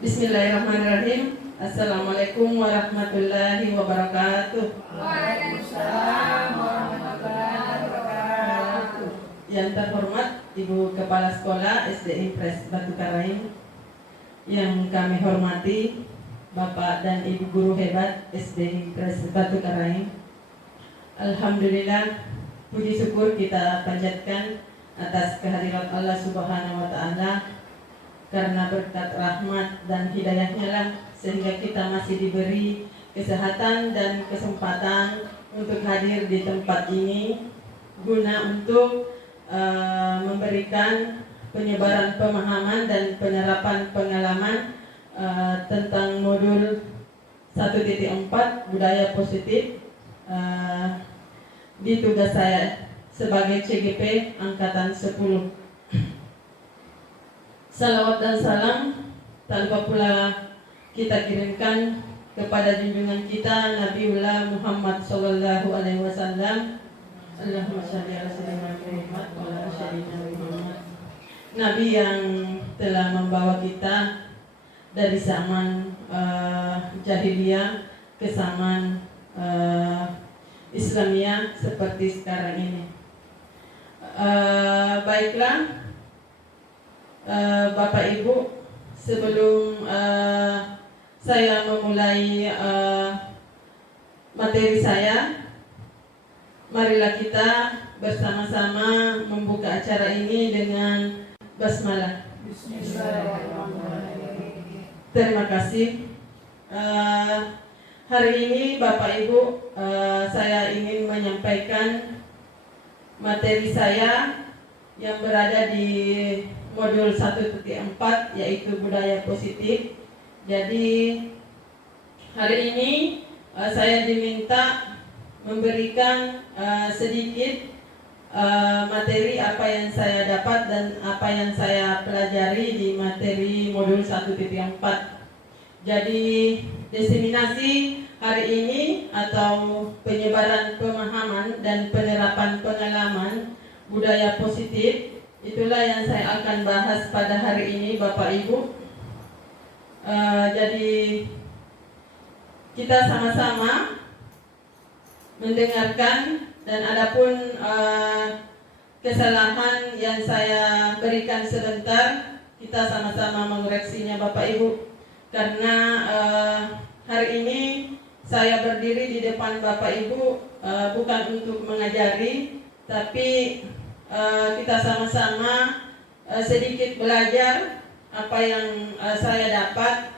Bismillahirrahmanirrahim. Assalamualaikum warahmatullahi wabarakatuh. Waalaikumsalam warahmatullahi wabarakatuh. Yang terhormat Ibu Kepala Sekolah SD Impres Batu Karaing, yang kami hormati Bapak dan Ibu Guru hebat SD Impres Batu Karaing. Alhamdulillah, puji syukur kita panjatkan atas kehadirat Allah Subhanahu wa Ta'ala, karena berkat rahmat dan hidayahnya lah sehingga kita masih diberi kesehatan dan kesempatan untuk hadir di tempat ini guna untuk memberikan penyebaran pemahaman dan penerapan pengalaman tentang modul 1.4 budaya positif di tugas saya sebagai CGP Angkatan 10. Salawat dan salam tak lupa pula kita kirimkan kepada junjungan kita Nabiullah Muhammad sallallahu alaihi wasallam. Allahumma shalli ala sayyidina Muhammad wa ala sayyidina Muhammad. Nabi yang telah membawa kita dari zaman jahiliyah ke zaman Islamiyah seperti sekarang ini. Baiklah, Bapak Ibu, sebelum saya memulai materi saya, marilah kita bersama-sama membuka acara ini dengan basmalah. Bismillahirrahmanirrahim. Terima kasih. Hari ini Bapak Ibu, saya ingin menyampaikan materi saya yang berada di modul 1.4, yaitu budaya positif. Jadi hari ini saya diminta memberikan sedikit materi apa yang saya dapat dan apa yang saya pelajari di materi modul 1.4. Jadi diseminasi hari ini atau penyebaran pemahaman dan penerapan pengalaman budaya positif, itulah yang saya akan bahas pada hari ini Bapak Ibu. Jadi kita sama-sama mendengarkan, dan adapun kesalahan yang saya berikan sebentar, kita sama-sama mengoreksinya Bapak Ibu. Karena hari ini saya berdiri di depan Bapak Ibu bukan untuk mengajari, tapi kita sama-sama sedikit belajar apa yang saya dapat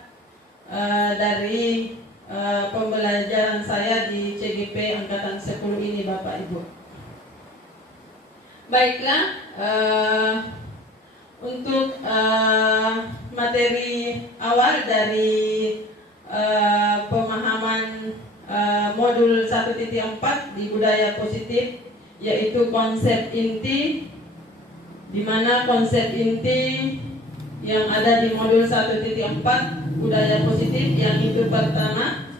dari pembelajaran saya di CGP Angkatan 10 ini Bapak Ibu. Baiklah, untuk materi awal dari pemahaman modul 1.4 di budaya positif, yaitu konsep inti, di mana konsep inti yang ada di modul 1.4 budaya positif, yang itu pertama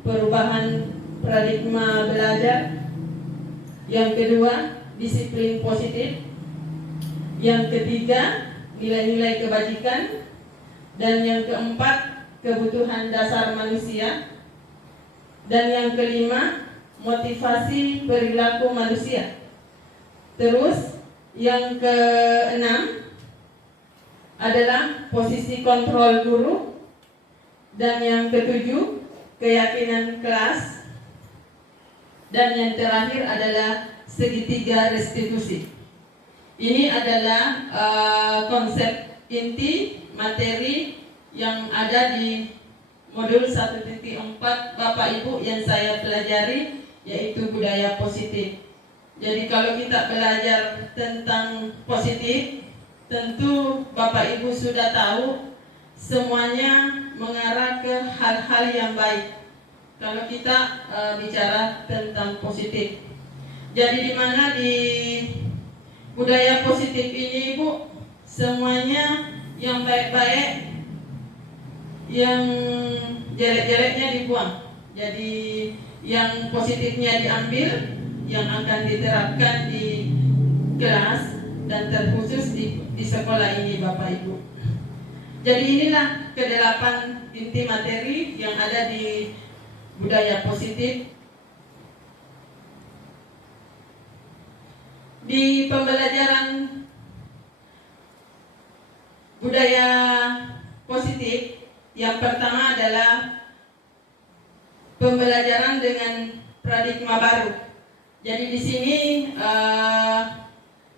perubahan paradigma belajar, yang kedua disiplin positif, yang ketiga nilai-nilai kebajikan, dan yang keempat kebutuhan dasar manusia, dan yang kelima motivasi perilaku manusia. Terus yang keenam adalah posisi kontrol guru, dan yang ketujuh keyakinan kelas, dan yang terakhir adalah segitiga restitusi. Ini adalah konsep inti materi yang ada di modul 1.4 Bapak Ibu yang saya pelajari, yaitu budaya positif. Jadi kalau kita belajar tentang positif, tentu Bapak Ibu sudah tahu semuanya mengarah ke hal-hal yang baik kalau kita bicara tentang positif. Jadi di mana di budaya positif ini Ibu, semuanya yang baik-baik, yang jelek-jeleknya dibuang. Jadi yang positifnya diambil, yang akan diterapkan di kelas dan terkhusus di sekolah ini Bapak Ibu. Jadi inilah kedelapan inti materi yang ada di budaya positif. Di pembelajaran budaya positif, yang pertama adalah pembelajaran dengan paradigma baru. Jadi di sini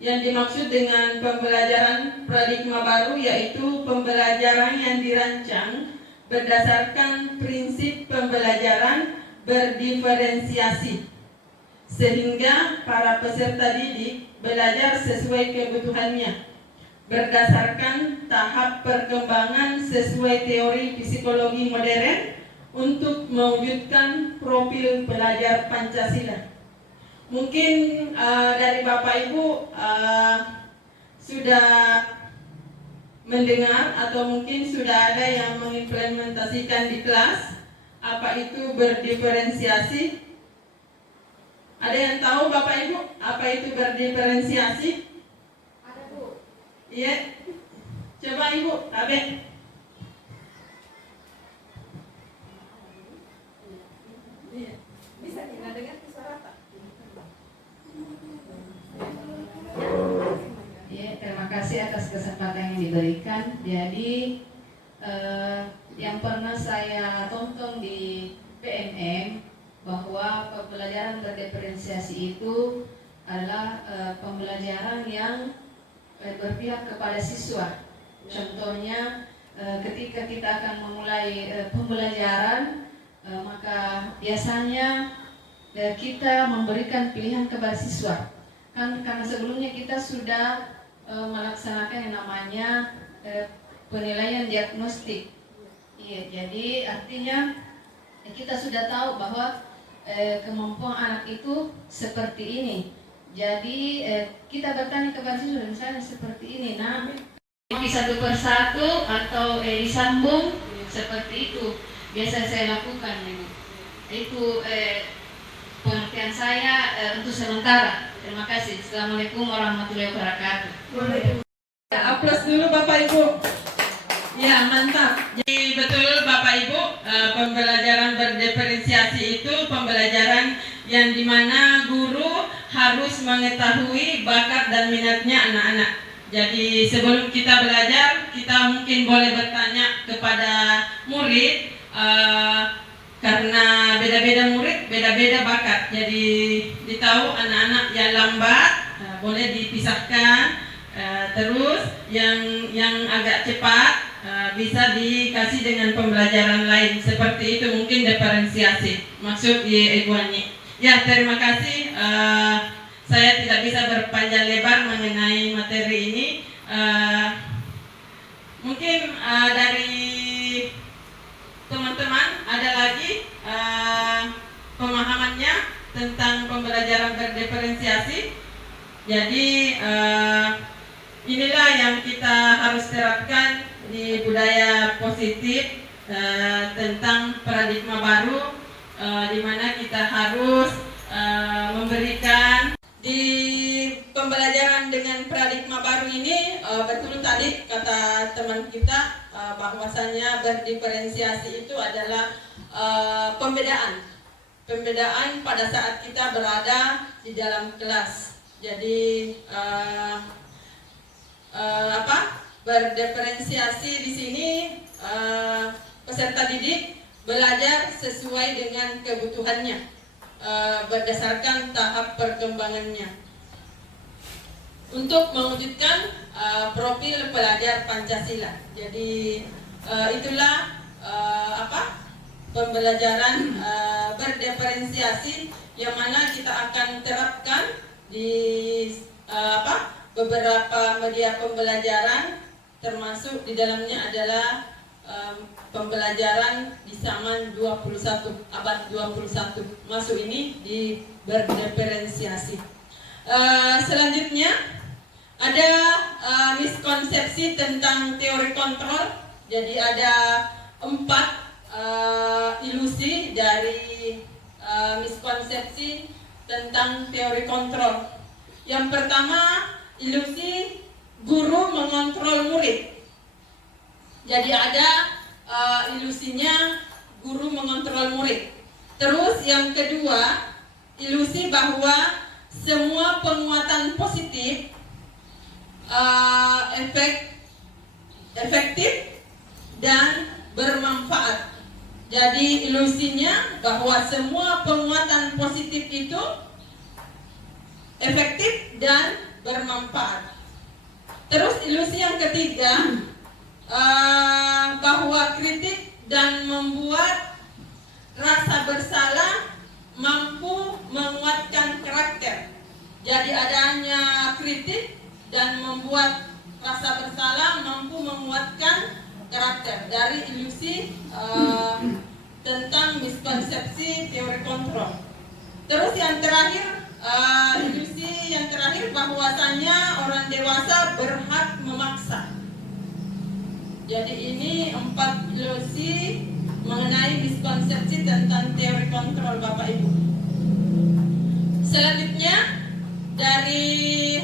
yang dimaksud dengan pembelajaran paradigma baru yaitu pembelajaran yang dirancang berdasarkan prinsip pembelajaran berdiferensiasi, sehingga para peserta didik belajar sesuai kebutuhannya, berdasarkan tahap perkembangan sesuai teori psikologi modern untuk mewujudkan profil pelajar Pancasila. Mungkin dari Bapak Ibu sudah mendengar atau mungkin sudah ada yang mengimplementasikan di kelas apa itu berdiferensiasi. Ada yang tahu Bapak Ibu apa itu berdiferensiasi? Ada Bu. Iya. Coba Ibu, Abe. Bisa kita dengar suara tak? Ya, terima kasih atas kesempatan yang diberikan. Jadi yang pernah saya tonton di PMM bahwa pembelajaran berdiferensiasi itu adalah pembelajaran yang berpihak kepada siswa. Contohnya ketika kita akan memulai pembelajaran, maka biasanya kita memberikan pilihan kepada siswa. Karena sebelumnya kita sudah melaksanakan yang namanya penilaian diagnostik. Iya, jadi artinya kita sudah tahu bahwa kemampuan anak itu seperti ini. Jadi kita bertanya kepada siswa misalnya seperti ini, nah satu persatu atau disambung seperti itu biasa saya lakukan Ibu. Itu pengertian saya untuk sementara. Terima kasih. Assalamualaikum warahmatullahi wabarakatuh. Aplaus dulu Bapak Ibu. Ya, mantap. Jadi betul Bapak Ibu, pembelajaran berdiferensiasi itu pembelajaran yang dimana guru harus mengetahui bakat dan minatnya anak-anak. Jadi sebelum kita belajar, kita mungkin boleh bertanya kepada murid, karena beda-beda murid, beda-beda bakat. Jadi ditahu anak-anak yang lambat boleh dipisahkan, terus yang agak cepat bisa dikasih dengan pembelajaran lain. Seperti itu mungkin diferensiasi maksud Ibu Ani. Ya, terima kasih. Saya tidak bisa berpanjang lebar mengenai materi ini. Mungkin dari teman-teman ada lagi pemahamannya tentang pembelajaran berdiferensiasi. Jadi inilah yang kita harus terapkan di budaya positif tentang paradigma baru, di mana kita harus memberikan di pembelajaran dengan paradigma baru ini. Betul tadi kata teman kita bahwasanya berdiferensiasi itu adalah pembedaan pada saat kita berada di dalam kelas. Jadi berdiferensiasi di sini peserta didik belajar sesuai dengan kebutuhannya, berdasarkan tahap perkembangannya untuk mewujudkan profil pelajar Pancasila. Jadi itulah pembelajaran berdiferensiasi yang mana kita akan terapkan di beberapa media pembelajaran, termasuk di dalamnya adalah pembelajaran di zaman 21 abad 21 masuk ini di berdiferensiasi. Selanjutnya ada miskonsepsi tentang teori kontrol. Jadi ada 4 ilusi dari miskonsepsi tentang teori kontrol. Yang pertama, ilusi guru mengontrol murid. Jadi ada ilusinya guru mengontrol murid. Terus yang kedua, ilusi bahwa semua penguatan positif efektif dan bermanfaat. Jadi ilusinya bahwa semua penguatan positif itu efektif dan bermanfaat. Terus ilusi yang ketiga, bahwa kritik dan membuat rasa bersalah mampu menguatkan karakter. Jadi adanya kritik dan membuat rasa bersalah mampu menguatkan karakter dari ilusi tentang miskonsepsi teori kontrol. Terus yang terakhir, ilusi yang terakhir bahwasanya orang dewasa berhak memaksa. Jadi ini 4 ilusi mengenai miskonsepsi tentang teori kontrol Bapak Ibu. Selanjutnya dari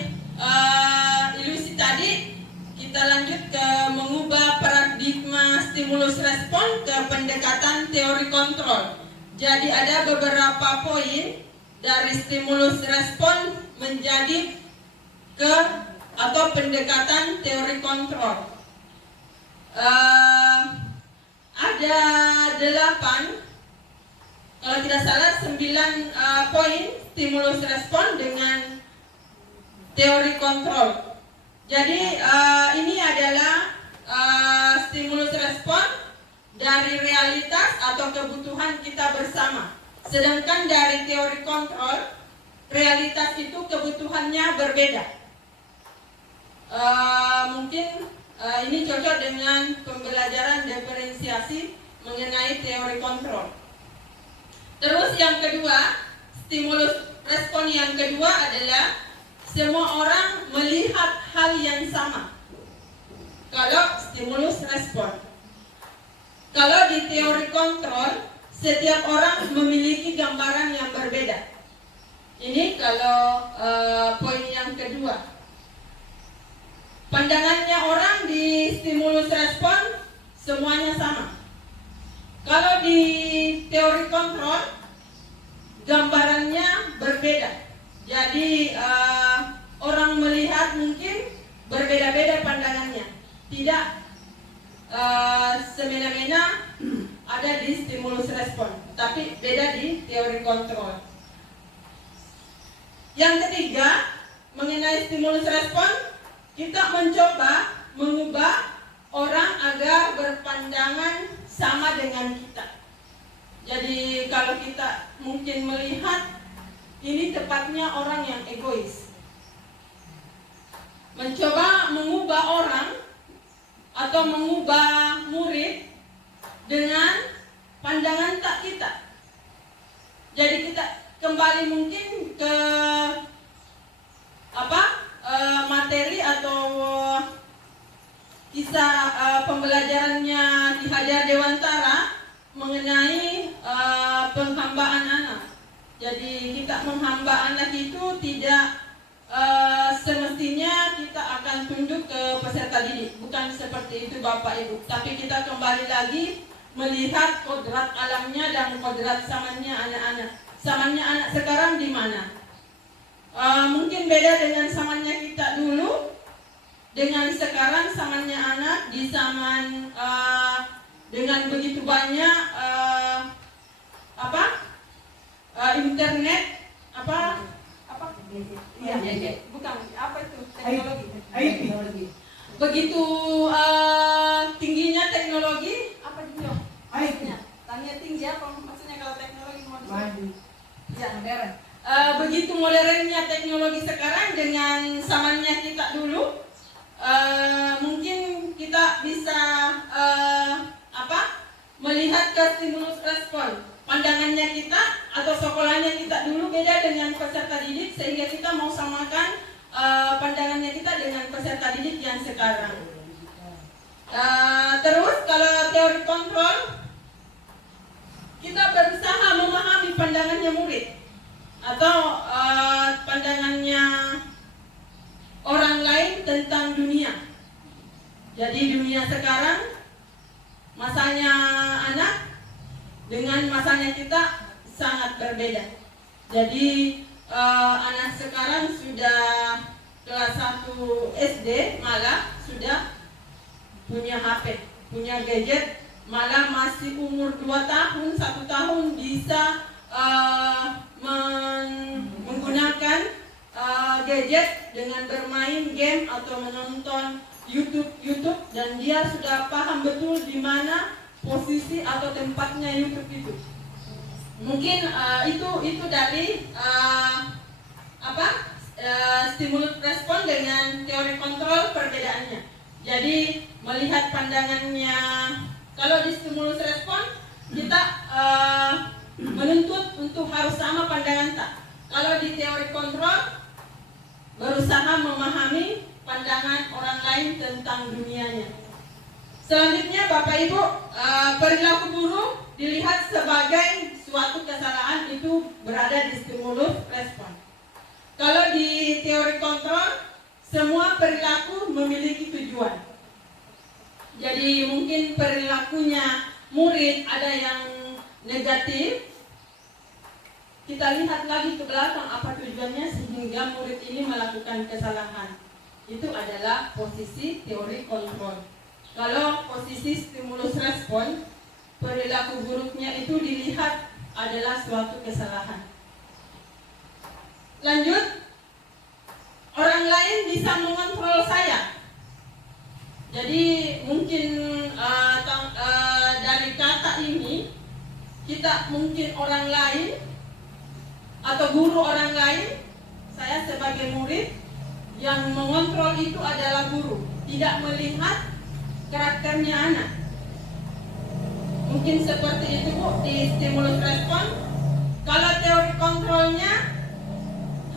ilusi tadi kita lanjut ke mengubah paradigma stimulus respon ke pendekatan teori kontrol. Jadi ada beberapa poin dari stimulus respon menjadi ke atau pendekatan teori kontrol. Ada 8, kalau tidak salah 9 poin stimulus respon dengan teori kontrol. Jadi ini adalah stimulus respon dari realitas atau kebutuhan kita bersama. Sedangkan dari teori kontrol, realitas itu kebutuhannya berbeda. Mungkin ini cocok dengan pembelajaran diferensiasi mengenai teori kontrol. Terus yang kedua, stimulus respon yang kedua adalah semua orang melihat hal yang sama. Kalau stimulus respon. Kalau di teori kontrol, setiap orang memiliki gambaran yang berbeda. Ini kalau poin yang kedua. Pandangannya orang di stimulus respon semuanya sama. Kalau di teori kontrol, gambarannya berbeda. Jadi orang melihat mungkin berbeda-beda pandangannya. Tidak semena-mena ada di stimulus respon, tapi beda di teori kontrol. Yang ketiga, mengenai stimulus respon, kita mencoba mengubah orang agar berpandangan sama dengan kita. Jadi kalau kita mungkin melihat ini tepatnya orang yang egois. Mencoba mengubah orang atau mengubah murid dengan pandangan tak kita. Jadi kita kembali mungkin ke materi atau kisah pembelajarannya di Hajar Dewantara mengenai penghambaan anak. Jadi kita menghamba anak itu tidak semestinya kita akan tunduk ke peserta didik. Bukan seperti itu Bapak Ibu. Tapi kita kembali lagi melihat kodrat alamnya dan kodrat samannya anak-anak. Samannya anak sekarang di mana? Mungkin beda dengan zamannya kita dulu dengan sekarang. Zamannya anak di zaman dengan begitu banyak internet bukan apa itu teknologi. Begitu tingginya teknologi apa juga? Tanya tinggi apa maksudnya kalau teknologi modern? Ya, modern. Begitu modernnya teknologi sekarang dengan zamannya kita dulu, mungkin kita bisa melihat ke stimulus respon pandangannya kita atau sekolahnya kita dulu beda dengan peserta didik, sehingga kita mau samakan pandangannya kita dengan peserta didik yang sekarang. Terus kalau teori kontrol, kita berusaha memahami pandangannya murid atau pandangannya orang lain tentang dunia. Jadi dunia sekarang, masanya anak dengan masanya kita sangat berbeda. Jadi anak sekarang sudah kelas 1 SD malah sudah punya HP, punya gadget, malah masih umur 2 tahun, 1 tahun bisa menggunakan gadget dengan bermain game atau menonton YouTube, dan dia sudah paham betul di mana posisi atau tempatnya YouTube itu. Mungkin itu dari stimulus respon dengan teori kontrol perbedaannya. Jadi melihat pandangannya, kalau di stimulus respon kita menuntut untuk harus sama pandangan tak. Kalau di teori kontrol berusaha memahami pandangan orang lain tentang dunianya. Selanjutnya Bapak Ibu, perilaku buruk dilihat sebagai suatu kesalahan, itu berada di stimulus respon. Kalau di teori kontrol, semua perilaku memiliki tujuan. Jadi mungkin perilakunya murid ada yang negatif, kita lihat lagi ke belakang apa tujuannya sehingga murid ini melakukan kesalahan. Itu adalah posisi teori kontrol. Kalau posisi stimulus respon, perilaku buruknya itu dilihat adalah suatu kesalahan. Lanjut, orang lain bisa mengontrol saya. Jadi mungkin dari kata ini kita mungkin orang lain atau guru orang lain, saya sebagai murid yang mengontrol itu adalah guru, tidak melihat karakternya anak. Mungkin seperti itu Bu di stimulus respon. Kalau teori kontrolnya,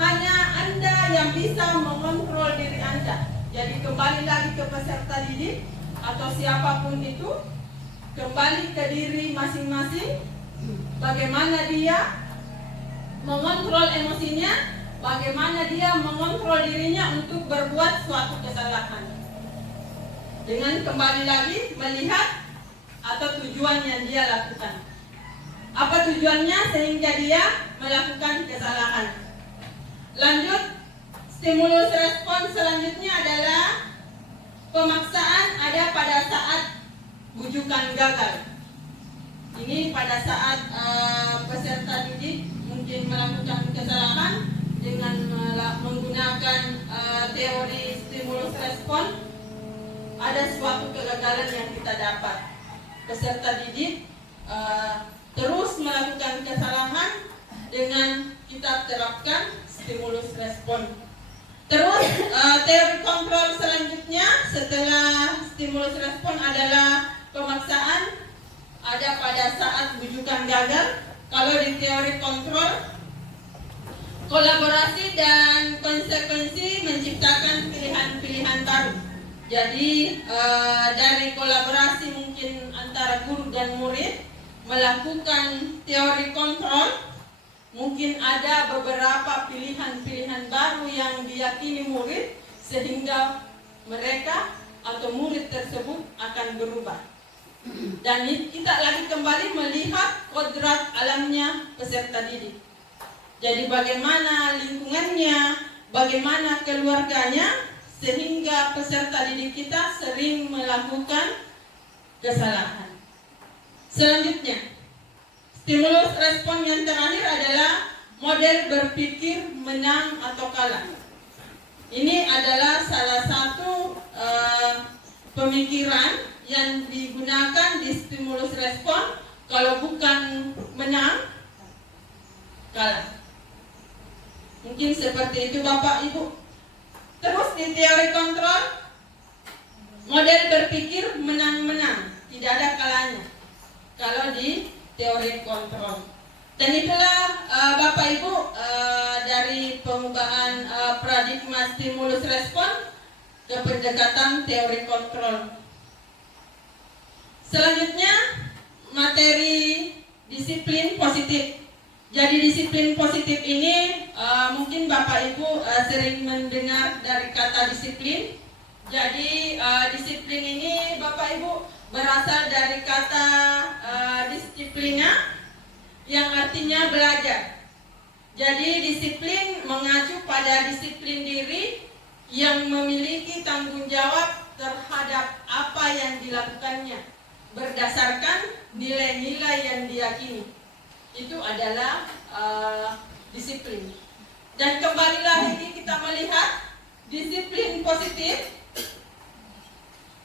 hanya Anda yang bisa mengontrol diri Anda. Jadi kembali lagi ke peserta didik atau siapapun itu, kembali ke diri masing-masing, bagaimana dia mengontrol emosinya, bagaimana dia mengontrol dirinya untuk berbuat suatu kesalahan. Dengan kembali lagi melihat atau tujuan yang dia lakukan. Apa tujuannya sehingga dia melakukan kesalahan. Lanjut, stimulus respon selanjutnya adalah pemaksaan ada pada saat bujukan gagal. Ini pada saat peserta didik mungkin melakukan kesalahan dengan menggunakan teori stimulus respon, ada suatu kegagalan yang kita dapat. Peserta didik terus melakukan kesalahan dengan kita terapkan stimulus respon. Terus teori kontrol selanjutnya setelah stimulus respon adalah pemaksaan ada pada saat bujukan gagal. Kalau di teori kontrol, kolaborasi dan konsekuensi menciptakan pilihan-pilihan baru. Jadi dari kolaborasi mungkin antara guru dan murid melakukan teori kontrol, mungkin ada beberapa pilihan-pilihan baru yang diyakini murid sehingga mereka atau murid tersebut akan berubah. Dan kita lagi kembali melihat kodrat alamnya peserta didik. Jadi bagaimana lingkungannya, bagaimana keluarganya, sehingga peserta didik kita sering melakukan kesalahan. Selanjutnya, stimulus respon yang terakhir adalah model berpikir menang atau kalah. Ini adalah salah satu pemikiran yang digunakan di stimulus respon. Kalau bukan menang, kalah. Mungkin seperti itu Bapak Ibu. Terus di teori kontrol, model berpikir menang-menang, tidak ada kalahnya. Kalau di teori kontrol, Dan itulah Bapak Ibu dari pengubahan paradigma stimulus respon ke pendekatan teori kontrol. Selanjutnya materi disiplin positif. Jadi disiplin positif ini mungkin Bapak Ibu sering mendengar dari kata disiplin. Jadi disiplin ini Bapak Ibu berasal dari kata disiplina yang artinya belajar. Jadi disiplin mengacu pada disiplin diri yang memiliki tanggung jawab terhadap apa yang dilakukannya berdasarkan nilai-nilai yang diyakini. Itu adalah disiplin. Dan kembali lagi kita melihat disiplin positif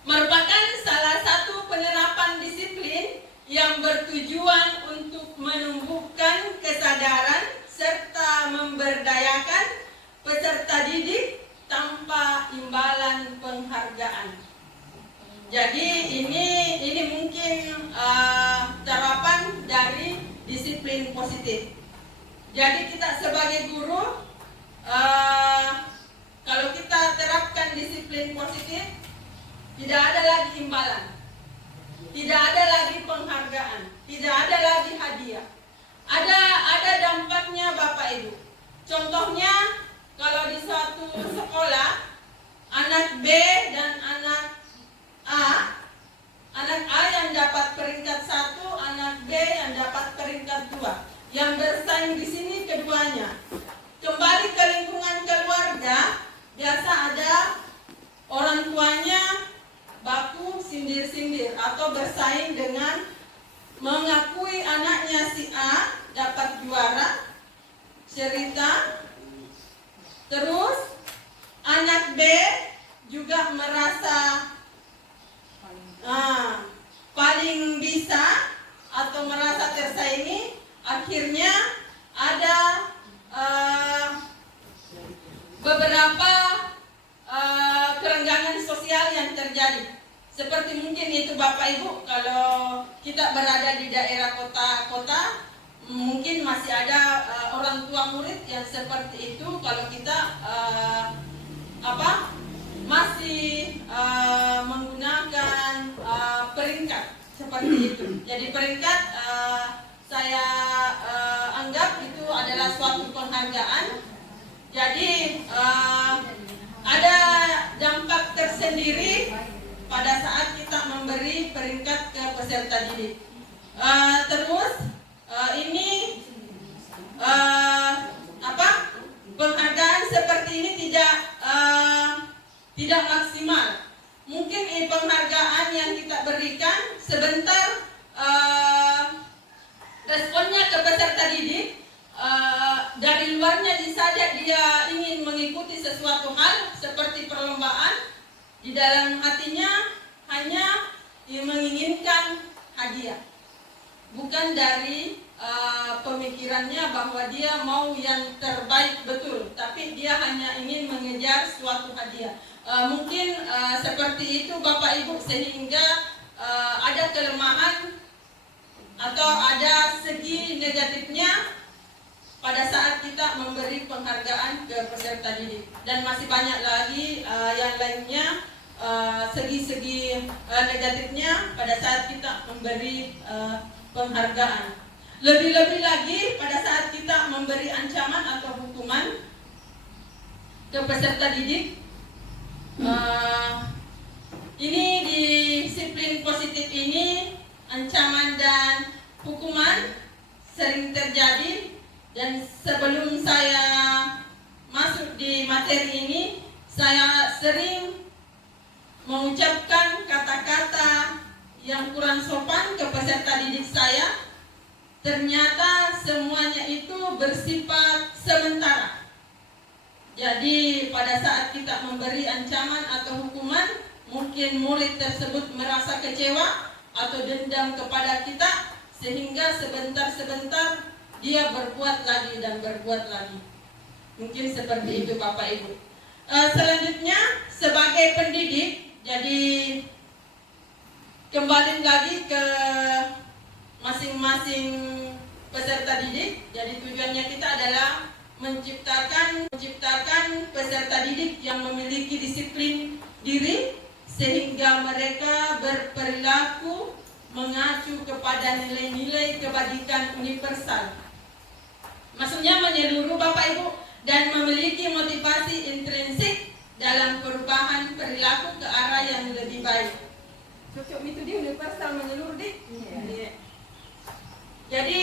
merupakan salah satu penerapan disiplin yang bertujuan untuk menumbuhkan kesadaran serta memberdayakan peserta didik tanpa imbalan penghargaan. Jadi ini mungkin terapan dari disiplin positif. Jadi kita sebagai guru kalau kita terapkan disiplin positif, tidak ada lagi imbalan. Tidak ada lagi penghargaan, tidak ada lagi hadiah. Ada dampaknya Bapak Ibu. Contohnya kalau di suatu sekolah anak B dan anak A yang dapat peringkat 1, anak B yang dapat peringkat 2. Yang bersaing di sini keduanya. Kembali ke lingkungan keluarga, biasa ada orang tuanya baku sindir-sindir atau bersaing dengan mengakui anaknya si A dapat juara cerita. Terus anak B juga merasa paling bisa atau merasa tersaingi. Akhirnya ada beberapa kerenggangan sosial yang terjadi. Seperti mungkin itu Bapak Ibu, kalau kita berada di daerah kota-kota, mungkin masih ada orang tua murid yang seperti itu. Kalau kita masih menggunakan peringkat seperti itu. Jadi peringkat saya anggap itu adalah suatu penghargaan. Jadi ada dampak tersendiri pada saat kita memberi peringkat ke peserta didik. Terus ini penghargaan seperti ini tidak maksimal. Mungkin penghargaan yang kita berikan sebentar, responnya ke peserta didik dari luarnya saja dia ingin mengikuti sesuatu hal seperti perlombaan, di dalam hatinya hanya menginginkan hadiah, bukan dari pemikirannya bahwa dia mau yang terbaik betul, tapi dia hanya ingin mengejar suatu hadiah. Mungkin seperti itu Bapak Ibu, sehingga ada kelemahan atau ada segi negatifnya pada saat kita memberi penghargaan ke peserta didik. Dan masih banyak lagi yang lainnya, segi-segi negatifnya pada saat kita memberi penghargaan. Lebih-lebih lagi pada saat kita memberi ancaman atau hukuman ke peserta didik. Ini disiplin positif ini, ancaman dan hukuman sering terjadi. Dan sebelum saya masuk di materi ini, saya sering mengucapkan kata-kata yang kurang sopan ke peserta didik saya. Ternyata semuanya itu bersifat sementara. Jadi pada saat kita memberi ancaman atau hukuman, mungkin murid tersebut merasa kecewa atau dendam kepada kita, sehingga sebentar-sebentar dia berbuat lagi dan berbuat lagi. Mungkin seperti itu Bapak Ibu. Selanjutnya sebagai pendidik, jadi kembali lagi ke masing-masing peserta didik. Jadi tujuannya kita adalah menciptakan peserta didik yang memiliki disiplin diri sehingga mereka berperilaku mengacu kepada nilai-nilai kebajikan universal. Maksudnya menyeluruh Bapak Ibu, dan memiliki motivasi intrinsik dalam perubahan perilaku ke arah yang lebih baik. Cocok itu dia universal menyeluruh dik. Iya. Jadi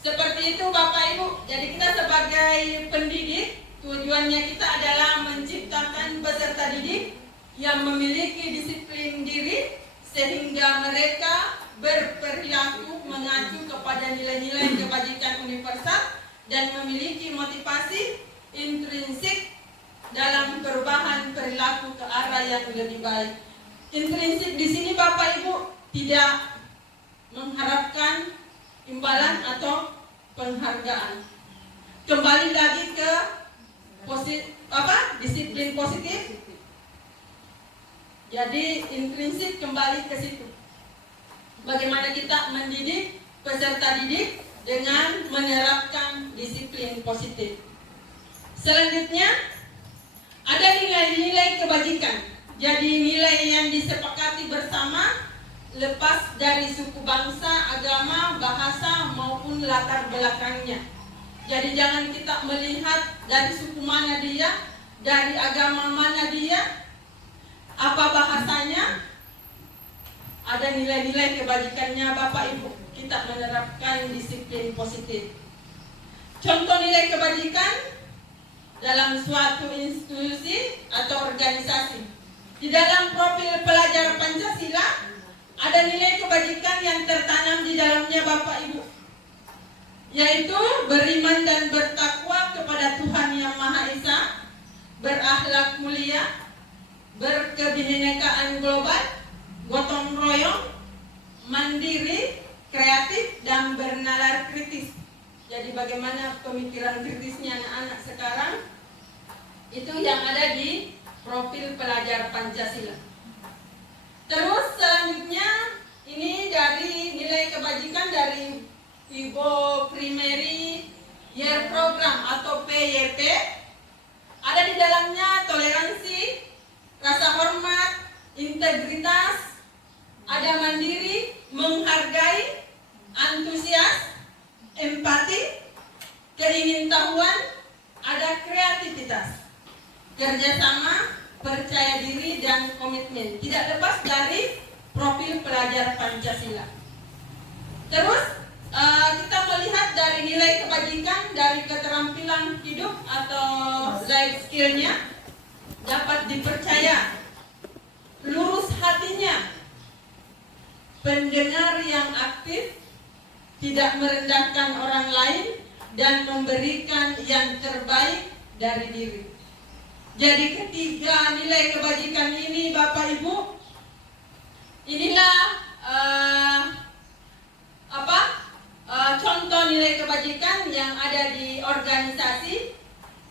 seperti itu Bapak Ibu. Jadi kita sebagai pendidik, tujuannya kita adalah menciptakan peserta didik yang memiliki disiplin diri sehingga mereka berperilaku mengacu kepada nilai-nilai kebajikan universal dan memiliki motivasi intrinsik dalam perubahan perilaku ke arah yang lebih baik. Intrinsik di sini Bapak Ibu tidak mengharapkan imbalan atau penghargaan. Kembali lagi ke disiplin positif. Jadi intrinsik kembali ke situ. Bagaimana kita mendidik peserta didik dengan menerapkan disiplin positif. Selanjutnya ada nilai-nilai kebajikan. Jadi nilai yang disepakati bersama lepas dari suku bangsa, agama, bahasa maupun latar belakangnya. Jadi jangan kita melihat dari suku mana dia, dari agama mana dia, apa bahasanya. Ada nilai-nilai kebajikannya Bapak Ibu. Kita menerapkan disiplin positif. Contoh nilai kebajikan dalam suatu institusi atau organisasi. Di dalam profil pelajar Pancasila ada nilai kebajikan yang tertanam di dalamnya Bapak Ibu, yaitu beriman dan bertakwa kepada Tuhan Yang Maha Esa, berakhlak mulia, berkebinekaan global, gotong royong, mandiri, kreatif, dan bernalar kritis. Jadi bagaimana pemikiran kritisnya anak-anak sekarang, itu yang ada di profil pelajar Pancasila. Terus selanjutnya ini dari nilai kebajikan dari Ibo Primary Year Program atau PYP. Ada di dalamnya toleransi, rasa hormat, integritas, ada mandiri, menghargai, antusias, empati, keingintahuan, ada kreativitas, kerjasama, percaya diri, dan komitmen. Tidak lepas dari profil pelajar Pancasila. Terus kita melihat dari nilai kebajikan dari keterampilan hidup atau life skill-nya, dapat dipercaya, lurus hatinya, pendengar yang aktif, tidak merendahkan orang lain, dan memberikan yang terbaik dari diri. Jadi ketiga nilai kebajikan ini Bapak Ibu, inilah contoh nilai kebajikan yang ada di organisasi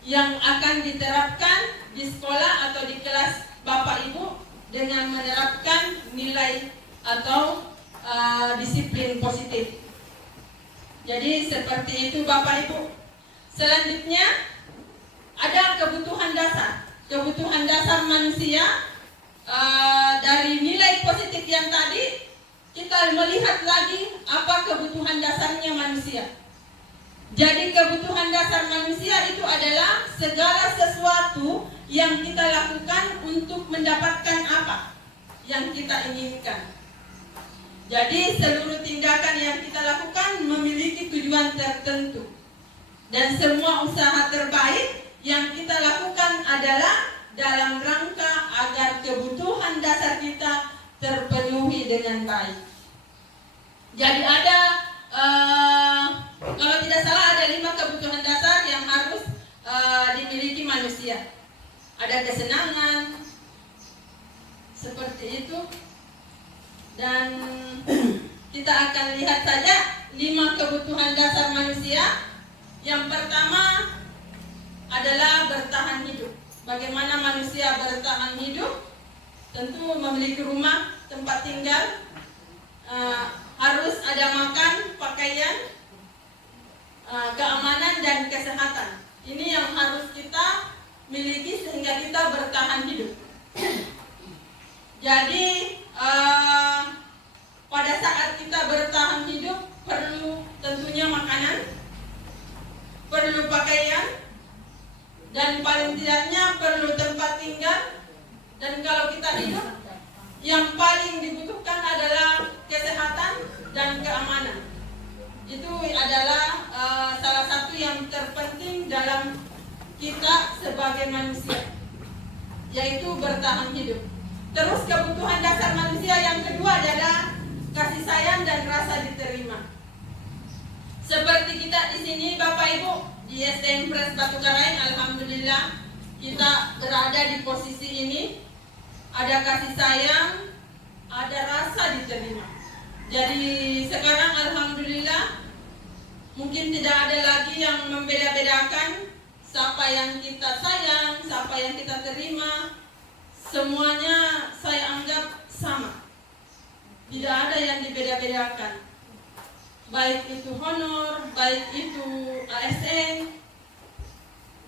yang akan diterapkan di sekolah atau di kelas Bapak Ibu dengan menerapkan nilai atau disiplin positif. Jadi seperti itu Bapak Ibu. Selanjutnya ada kebutuhan dasar. Kebutuhan dasar manusia dari nilai positif yang tadi, kita melihat lagi apa kebutuhan dasarnya manusia. Jadi kebutuhan dasar manusia itu adalah segala sesuatu yang kita lakukan untuk mendapatkan apa yang kita inginkan. Jadi seluruh tindakan yang kita lakukan memiliki tujuan tertentu. Dan semua usaha terbaik yang kita lakukan adalah dalam rangka agar kebutuhan dasar kita terpenuhi dengan baik. Jadi ada kalau tidak salah ada 5 kebutuhan dasar yang harus dimiliki manusia. Ada kesenangan, seperti itu. Dan kita akan lihat saja 5 kebutuhan dasar manusia. Yang pertama adalah bertahan hidup. Bagaimana manusia bertahan hidup? Tentu memiliki rumah, tempat tinggal, harus ada makan, pakaian, keamanan dan kesehatan. Ini yang harus kita miliki sehingga kita bertahan hidup. Jadi pada saat kita bertahan hidup perlu tentunya makanan, perlu pakaian, dan paling tidaknya perlu tempat tinggal. Dan kalau kita hidup, yang paling dibutuhkan adalah kesehatan dan keamanan. Itu adalah salah satu yang terpenting dalam kita sebagai manusia, yaitu bertahan hidup. Terus kebutuhan dasar manusia yang kedua adalah kasih sayang dan rasa diterima. Seperti kita di sini, Bapak Ibu, di SDN Pres Batu Karaeng, alhamdulillah kita berada di posisi ini. Ada kasih sayang, ada rasa diterima. Jadi sekarang alhamdulillah mungkin tidak ada lagi yang membeda-bedakan siapa yang kita sayang, siapa yang kita terima. Semuanya saya anggap sama. Tidak ada yang dibeda-bedakan. Baik itu honor, baik itu ASN,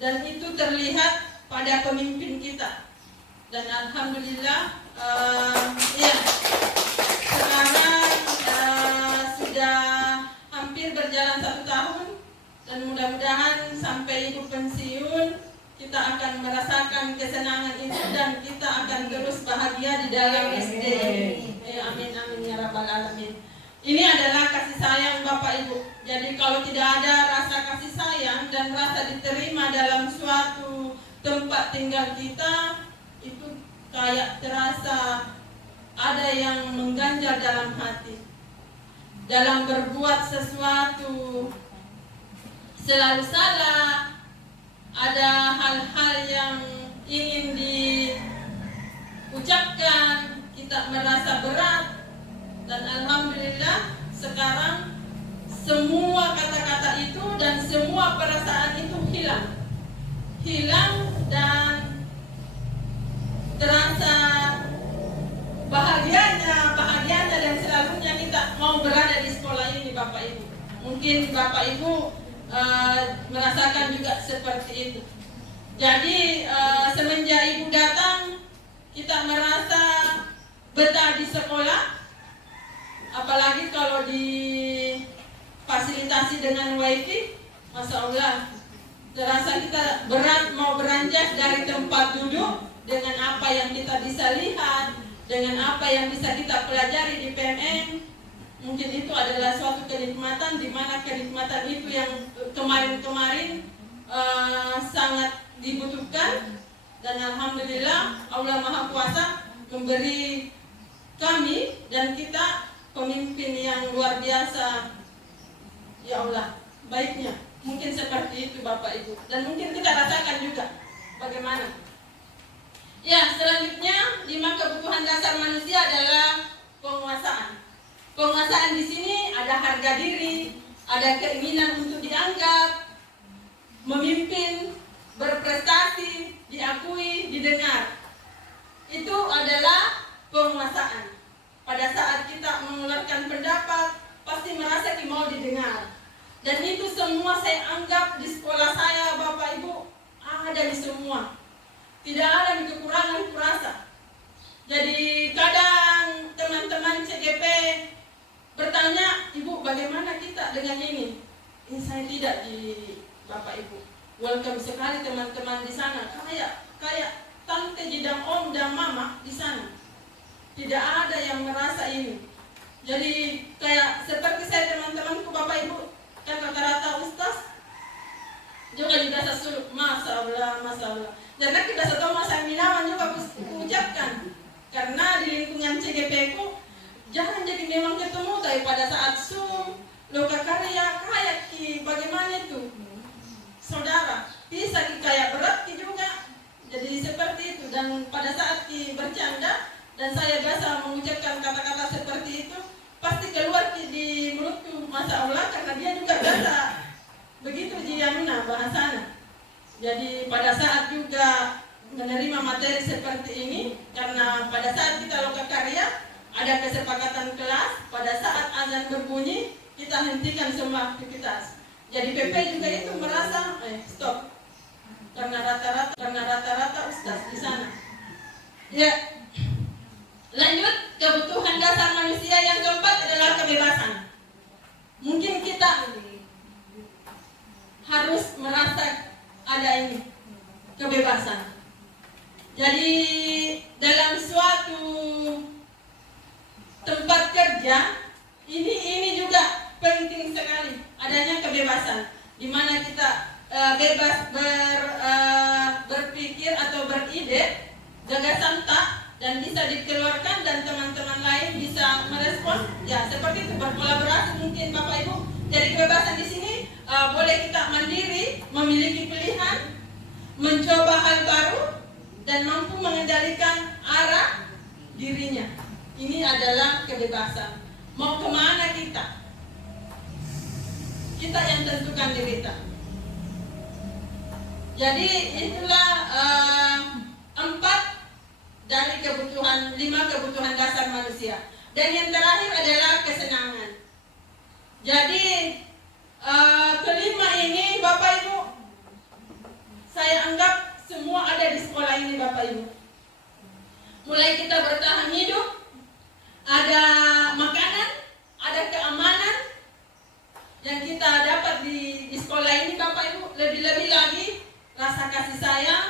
dan itu terlihat pada pemimpin kita. Dan alhamdulillah, ya, sekarang sudah hampir berjalan 1 tahun, dan mudah-mudahan sampai ibu pensiun kita akan merasakan kesenangan itu dan kita akan terus bahagia di dalam SDN. Amin amin ya rabbal alamin. Ini adalah kasih sayang Bapak Ibu. Jadi kalau tidak ada rasa kasih sayang dan rasa diterima dalam suatu tempat tinggal kita, itu kayak terasa ada yang mengganjal dalam hati. Dalam berbuat sesuatu selalu salah, ada hal-hal yang ingin diucapkan, kita merasa berat. Dan alhamdulillah sekarang semua kata-kata itu dan semua perasaan itu hilang dan terasa bahagianya dan selalunya kita mau berada di sekolah ini, Bapak Ibu. Mungkin Bapak Ibu merasakan juga seperti itu. Jadi semenjak Ibu datang, kita merasa betah di sekolah. Apalagi kalau difasilitasi dengan wifi, Masya Allah, terasa kita berat mau beranjak dari tempat duduk dengan apa yang kita bisa lihat, dengan apa yang bisa kita pelajari di PMN. Mungkin itu adalah suatu kenikmatan, di mana kenikmatan itu yang kemarin-kemarin sangat dibutuhkan. Dan alhamdulillah Allah Maha Kuasa memberi kami dan kita pemimpin yang luar biasa. Ya Allah, baiknya. Mungkin seperti itu Bapak Ibu. Dan mungkin kita rasakan juga bagaimana. Ya, selanjutnya 5 kebutuhan dasar manusia adalah penguasaan. Penguasaan di sini ada harga diri, ada keinginan untuk dianggap, memimpin, berprestasi, diakui, didengar. Itu adalah penguasaan. Pada saat kita mengeluarkan pendapat, pasti merasa mau didengar. Dan itu semua saya anggap di sekolah saya, Bapak Ibu, ada di semua. Tidak ada di kekurangan kurasa. Jadi kadang teman-teman CGP bertanya, Ibu bagaimana kita dengan ini? Ini saya tidak di Bapak Ibu. Welcome sekali teman-teman di sana. Kayak tante, jidang, om, dan mama di sana. Tidak ada yang merasa ini. Jadi kayak seperti saya teman-temanku Bapak Ibu, kan rata-rata ustaz juga sesuluk, Masya Allah. Dan kita tahu masa minawan juga ucapkan. Karena di lingkungan CGP ku jangan jadi memang ketemu, tapi pada saat Zoom, loka karya kayak bagaimana itu, saudara, bisa kayak berat juga. Jadi seperti itu. Dan pada saat bercanda dan saya biasa mengucapkan kata-kata seperti itu, pasti keluar di mulutku, Masya Allah, karena dia juga biasa begitu jianuna bahasana. Jadi pada saat juga menerima materi seperti ini, karena pada saat kita loka karya ada kesepakatan kelas, pada saat azan berbunyi kita hentikan semua aktivitas. Jadi PP juga itu merasa stop. Karena rata-rata ustaz di sana. Ya. Lanjut, kebutuhan dasar manusia yang keempat adalah kebebasan. Mungkin kita harus merasa ada ini kebebasan. Jadi dalam suatu tempat kerja ini juga penting sekali adanya kebebasan, di mana kita bebas berpikir atau beride, gagasan tak, dan bisa dikeluarkan dan teman-teman lain bisa merespon. Ya, seperti itu, berkolaborasi mungkin Bapak Ibu. Jadi kebebasan di sini boleh kita mandiri, memiliki pilihan, mencoba hal baru, dan mampu mengendalikan arah dirinya. Ini adalah kebebasan. Mau kemana kita? Kita yang tentukan diri kita. Jadi itulah 5 kebutuhan dasar manusia. Dan yang terakhir adalah kesenangan. Jadi kelima ini Bapak Ibu, saya anggap semua ada di sekolah ini Bapak Ibu. Mulai kita bertahan hidup, ada makanan, ada keamanan yang kita dapat di sekolah ini Bapak Ibu. Lebih-lebih lagi rasa kasih sayang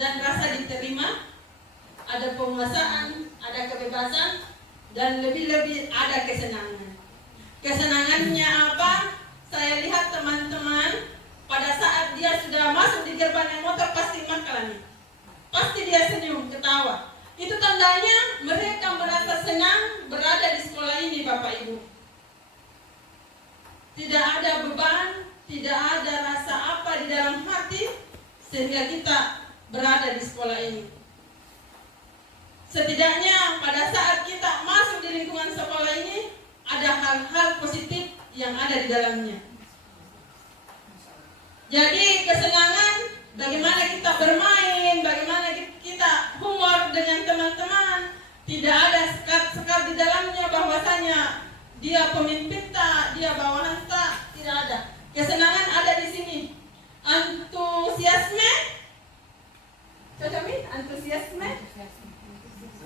dan rasa diterima, ada penguasaan, ada kebebasan, dan lebih-lebih ada kesenangan. Kesenangannya apa? Saya lihat teman-teman pada saat dia sudah masuk di gerbang motor pasti makan, pasti dia senyum, ketawa. Itu tandanya mereka merasa senang berada di sekolah ini Bapak Ibu. Tidak ada beban, tidak ada rasa apa di dalam hati, sehingga kita berada di sekolah ini. Setidaknya pada saat kita masuk di lingkungan sekolah ini, ada hal-hal positif yang ada di dalamnya. Jadi kesenangan, bagaimana kita bermain, bagaimana kita humor dengan teman-teman, tidak ada sekat-sekat di dalamnya bahwasanya dia pemimpin tak, dia bawahan tak, tidak ada. Kesenangan ada di sini. Antusiasme,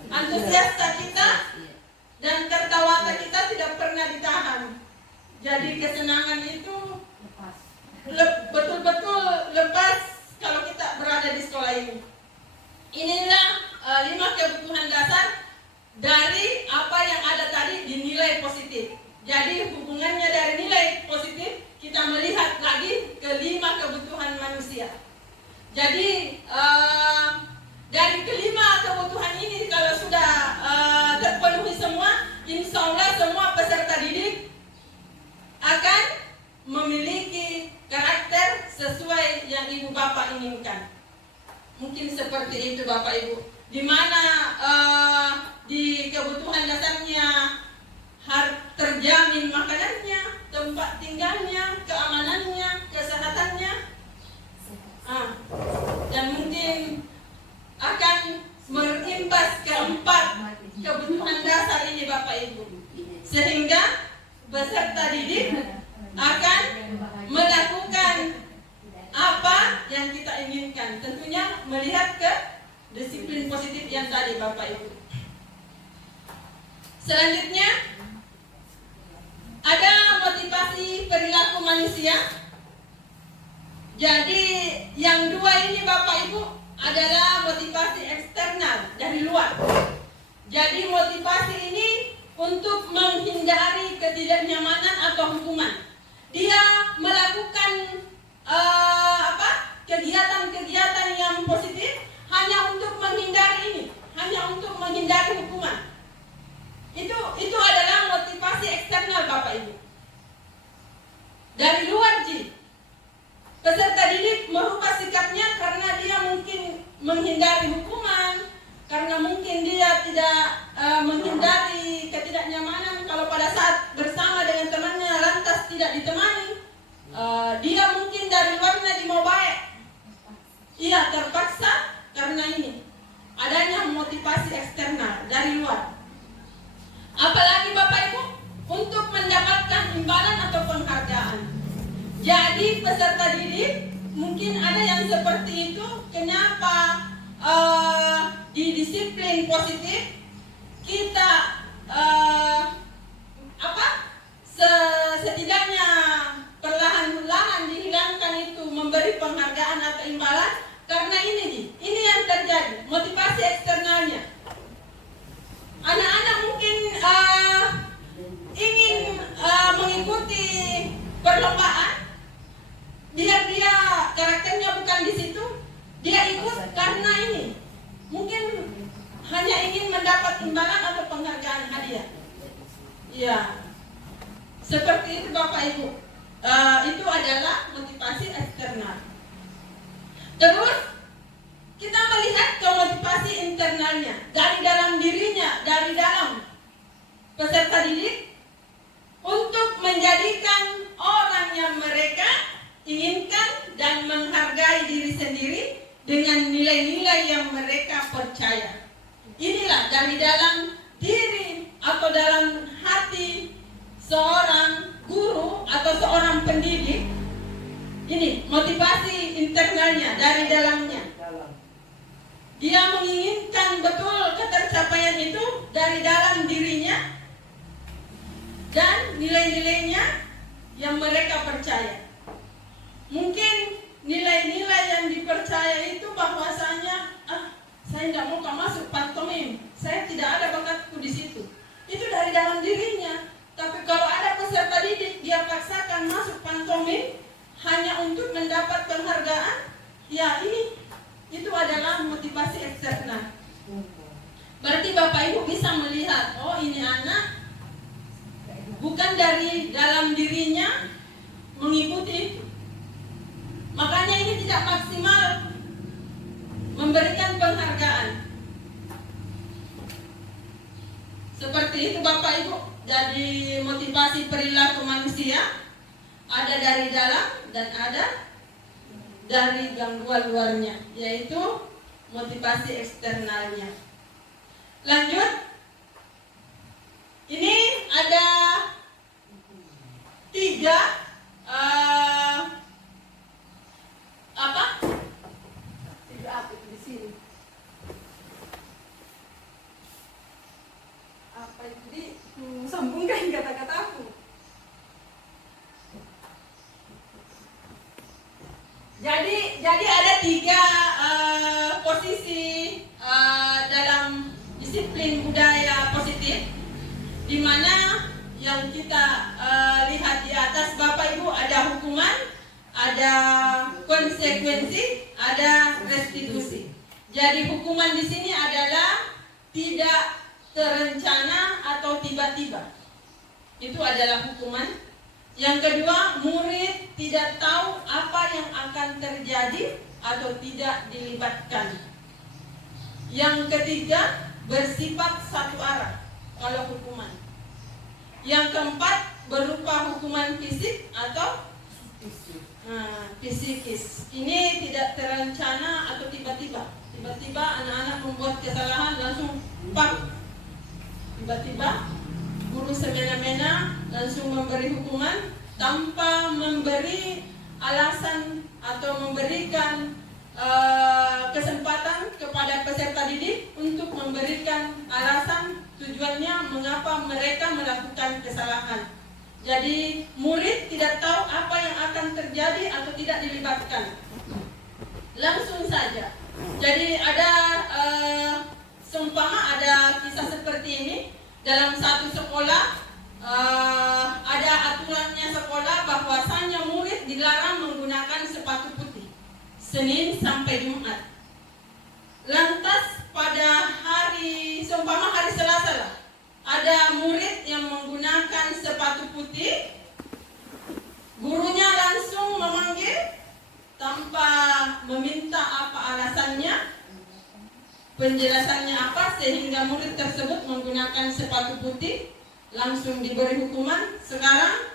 antusiasta kita dan tertawa kita tidak pernah ditahan. Jadi kesenangan itu betul-betul lepas kalau kita berada di sekolah ini. Inilah 5 kebutuhan dasar dari apa yang ada tadi dinilai positif. Jadi hubungannya dari nilai positif kita melihat lagi ke 5 kebutuhan manusia. Jadi dari kelima kebutuhan ini kalau sudah terpenuhi semua, insya Allah semua peserta didik akan memiliki karakter sesuai yang ibu bapak inginkan. Mungkin seperti itu Bapak Ibu, di mana di kebutuhan dasarnya terjamin makanannya, tempat tinggalnya, keamanannya, kesehatannya, dan mungkin akan berimbas ke 4 kebutuhan dasar ini Bapak Ibu, sehingga peserta didik akan melakukan apa yang kita inginkan, tentunya melihat ke disiplin positif yang tadi Bapak Ibu. Selanjutnya ada motivasi perilaku manusia. Jadi yang 2 ini Bapak Ibu adalah motivasi eksternal dari luar. Jadi motivasi ini untuk menghindari ketidaknyamanan atau hukuman. Dia melakukan kegiatan-kegiatan yang positif hanya untuk menghindari ini, hanya untuk menghindari hukuman. Itu adalah motivasi eksternal Bapak Ibu. Dari luar peserta didik merubah sikapnya karena dia mungkin menghindari hukuman, karena mungkin dia tidak menghindari ketidaknyamanan kalau pada saat bersama dengan temannya lantas tidak ditemani. Dia mungkin dari luarnya mau baik, ia terpaksa karena ini adanya motivasi eksternal dari luar. Apalagi Bapak Ibu untuk mendapatkan imbalan atau penghargaan. Jadi peserta didik mungkin ada yang seperti itu. Kenapa di disiplin positif kita setidaknya perlahan-lahan dihilangkan itu memberi penghargaan atau imbalan? Karena ini yang terjadi, motivasi eksternalnya. Anak-anak mungkin ingin mengikuti perlombaan, biar dia karakternya bukan di situ, dia ikut karena ini. Mungkin hanya ingin mendapat imbalan atau penghargaan hadiah. Ya, seperti itu Bapak Ibu. Itu adalah motivasi eksternal. Terus kita melihat ke motivasi internalnya, dari dalam dirinya, dari dalam peserta didik, untuk menjadikan orang yang mereka inginkan dan menghargai diri sendiri dengan nilai-nilai yang mereka percaya. Inilah dari dalam diri atau dalam hati seorang guru atau seorang pendidik. Ini motivasi internalnya, dari dalamnya. Dia menginginkan betul ketercapaian itu dari dalam dirinya dan nilai-nilainya yang mereka percaya. Mungkin nilai-nilai yang dipercaya itu bahwasanya saya tidak mau masuk pantomim, saya tidak ada bakatku di situ. Itu dari dalam dirinya. Tapi kalau ada peserta didik, dia paksakan masuk pantomim hanya untuk mendapat penghargaan, ya itu adalah motivasi eksternal. Berarti Bapak Ibu bisa melihat, oh ini anak bukan dari dalam dirinya mengikuti itu. Makanya ini tidak maksimal memberikan penghargaan. Seperti itu Bapak Ibu. Jadi motivasi perilaku manusia ada dari dalam dan ada dari gangguan luarnya, yaitu motivasi eksternalnya. Lanjut. Ini ada 3 apa di sini? Apa itu? Sambungkan kata-kataku. Jadi ada 3 posisi dalam disiplin budaya positif, di mana yang kita lihat di atas Bapak Ibu, ada hukuman, ada konsekuensi, ada restitusi. Jadi hukuman di sini adalah tidak terencana atau tiba-tiba. Itu adalah hukuman. Yang kedua, murid tidak tahu apa yang akan terjadi atau tidak dilibatkan. Yang ketiga, bersifat satu arah kalau hukuman. Yang keempat, berupa hukuman fisik atau psikis. Ini tidak terencana atau tiba-tiba. Tiba-tiba anak-anak membuat kesalahan langsung pak. Tiba-tiba guru semena-mena langsung memberi hukuman tanpa memberi alasan atau memberikan kesempatan kepada peserta didik untuk memberikan alasan tujuannya mengapa mereka melakukan kesalahan. Jadi murid tidak tahu apa yang akan terjadi atau tidak dilibatkan. Langsung saja. Jadi ada seumpama ada kisah seperti ini. Dalam satu sekolah ada aturannya sekolah bahwasanya murid dilarang menggunakan sepatu putih Senin sampai Jumat. Lantas pada seumpama hari Selasa lah, ada murid yang menggunakan sepatu putih, gurunya langsung memanggil tanpa meminta apa alasannya, penjelasannya apa, sehingga murid tersebut menggunakan sepatu putih, langsung diberi hukuman. Sekarang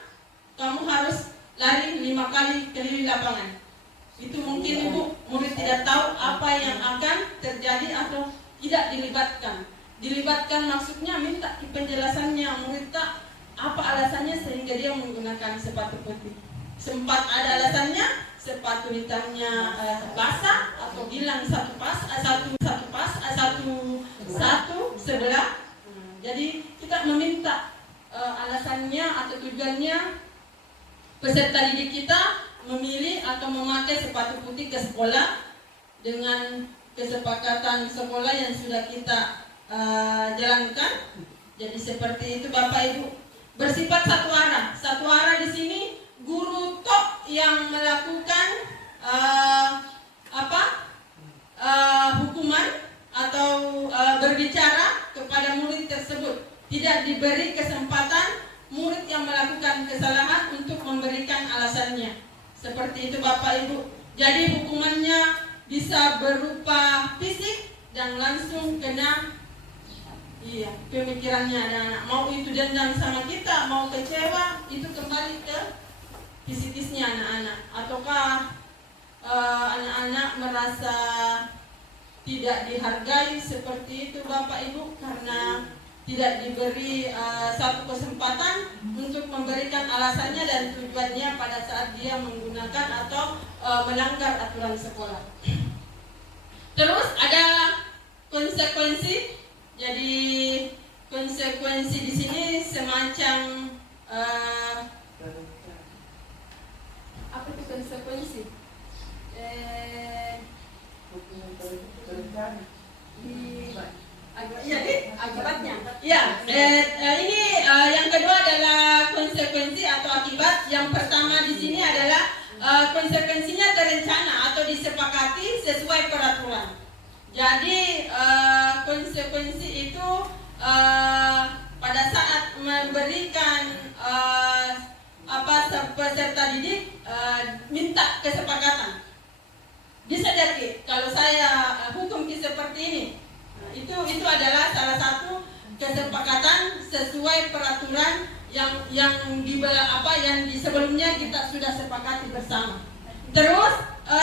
kamu harus lari 5 kali keliling lapangan. Itu mungkin Ibu, murid tidak tahu apa yang akan terjadi atau tidak dilibatkan. Dilibatkan maksudnya minta penjelasannya, murid tak apa alasannya sehingga dia menggunakan sepatu putih. sempat ada alasannya, sepatu hitamnya basah atau bilang satu sebelah. Jadi kita meminta alasannya atau tujuannya peserta didik kita memilih atau memakai sepatu putih ke sekolah dengan kesepakatan sekolah yang sudah kita jalankan. Jadi seperti itu Bapak Ibu, bersifat satu arah di sini. Guru tok yang melakukan hukuman atau berbicara kepada murid tersebut. Tidak diberi kesempatan murid yang melakukan kesalahan untuk memberikan alasannya. Seperti itu Bapak Ibu. Jadi hukumannya bisa berupa fisik dan langsung kena pemikirannya anak-anak. Mau itu dendam sama kita, mau kecewa, itu kembali ke psikisnya anak-anak. Ataukah anak-anak merasa tidak dihargai, seperti itu Bapak Ibu, karena tidak diberi satu kesempatan untuk memberikan alasannya dan tujuannya pada saat dia menggunakan atau melanggar aturan sekolah. Terus ada konsekuensi. Jadi konsekuensi di sini semacam apa itu konsekuensi? Akibatnya. Ya, ini yang kedua adalah konsekuensi atau akibat. Yang pertama di sini adalah konsekuensinya terencana atau disepakati sesuai peraturan. Jadi konsekuensi itu pada saat memberikan peserta didik minta kesepakatan. Bisa jadi kalau saya hukum seperti ini, itu adalah salah satu kesepakatan sesuai peraturan yang sebelumnya kita sudah sepakati bersama. Terus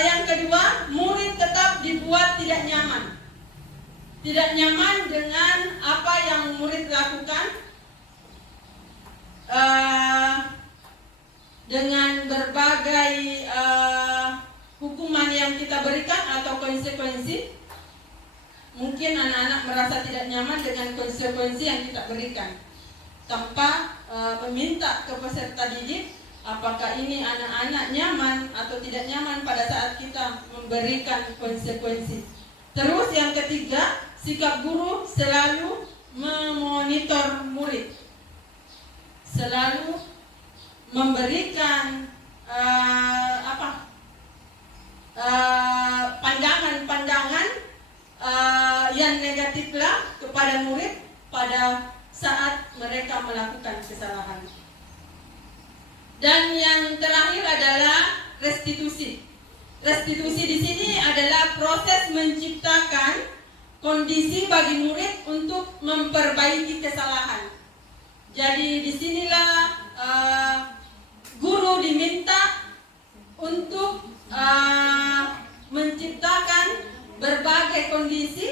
yang kedua, murid tetap dibuat tidak nyaman. Tidak nyaman dengan apa yang murid lakukan, dengan berbagai hukuman yang kita berikan atau konsekuensi. Mungkin anak-anak merasa tidak nyaman dengan konsekuensi yang kita berikan, tanpa meminta ke peserta didik apakah ini anak-anak nyaman atau tidak nyaman pada saat kita memberikan konsekuensi. Terus yang ketiga, sikap guru selalu memonitor murid, selalu memberikan pandangan-pandangan yang negatiflah kepada murid pada saat mereka melakukan kesalahan. Dan yang terakhir adalah restitusi. Restitusi di sini adalah proses menciptakan kondisi bagi murid untuk memperbaiki kesalahan. Jadi disinilah guru diminta untuk menciptakan berbagai kondisi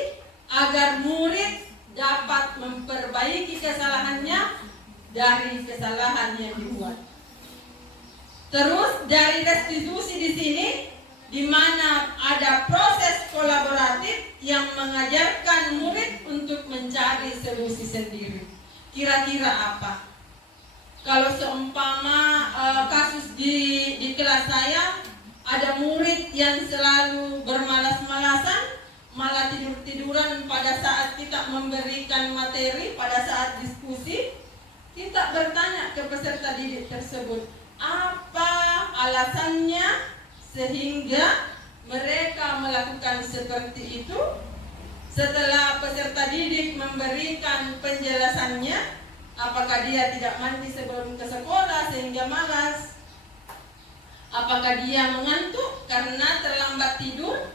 agar murid dapat memperbaiki kesalahannya dari kesalahan yang dibuat. Terus dari restitusi di sini, di mana ada proses kolaboratif yang mengajarkan murid untuk mencari solusi sendiri. Kira-kira apa? Kalau seumpama kasus di kelas saya, ada murid yang selalu bermalas-malasan, malah tidur-tiduran pada saat kita memberikan materi, pada saat diskusi, kita bertanya ke peserta didik tersebut, apa alasannya sehingga mereka melakukan seperti itu. Setelah peserta didik memberikan penjelasannya, apakah dia tidak mandi sebelum ke sekolah sehingga malas, apakah dia mengantuk karena terlambat tidur,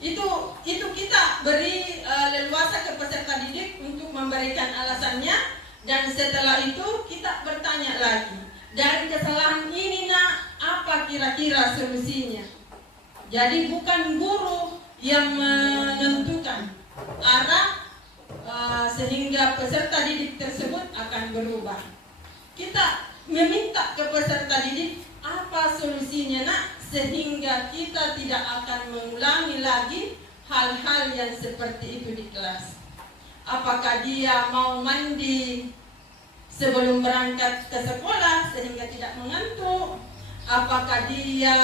itu kita beri leluasa ke peserta didik untuk memberikan alasannya. Dan setelah itu kita bertanya lagi, dari kesalahan ini nak, apa kira-kira solusinya? Jadi bukan guru yang menentukan arah sehingga peserta didik tersebut akan berubah. Kita meminta ke peserta didik, apa solusinya nak, sehingga kita tidak akan mengulangi lagi hal-hal yang seperti itu di kelas. Apakah dia mau mandi sebelum berangkat ke sekolah sehingga tidak mengantuk? Apakah dia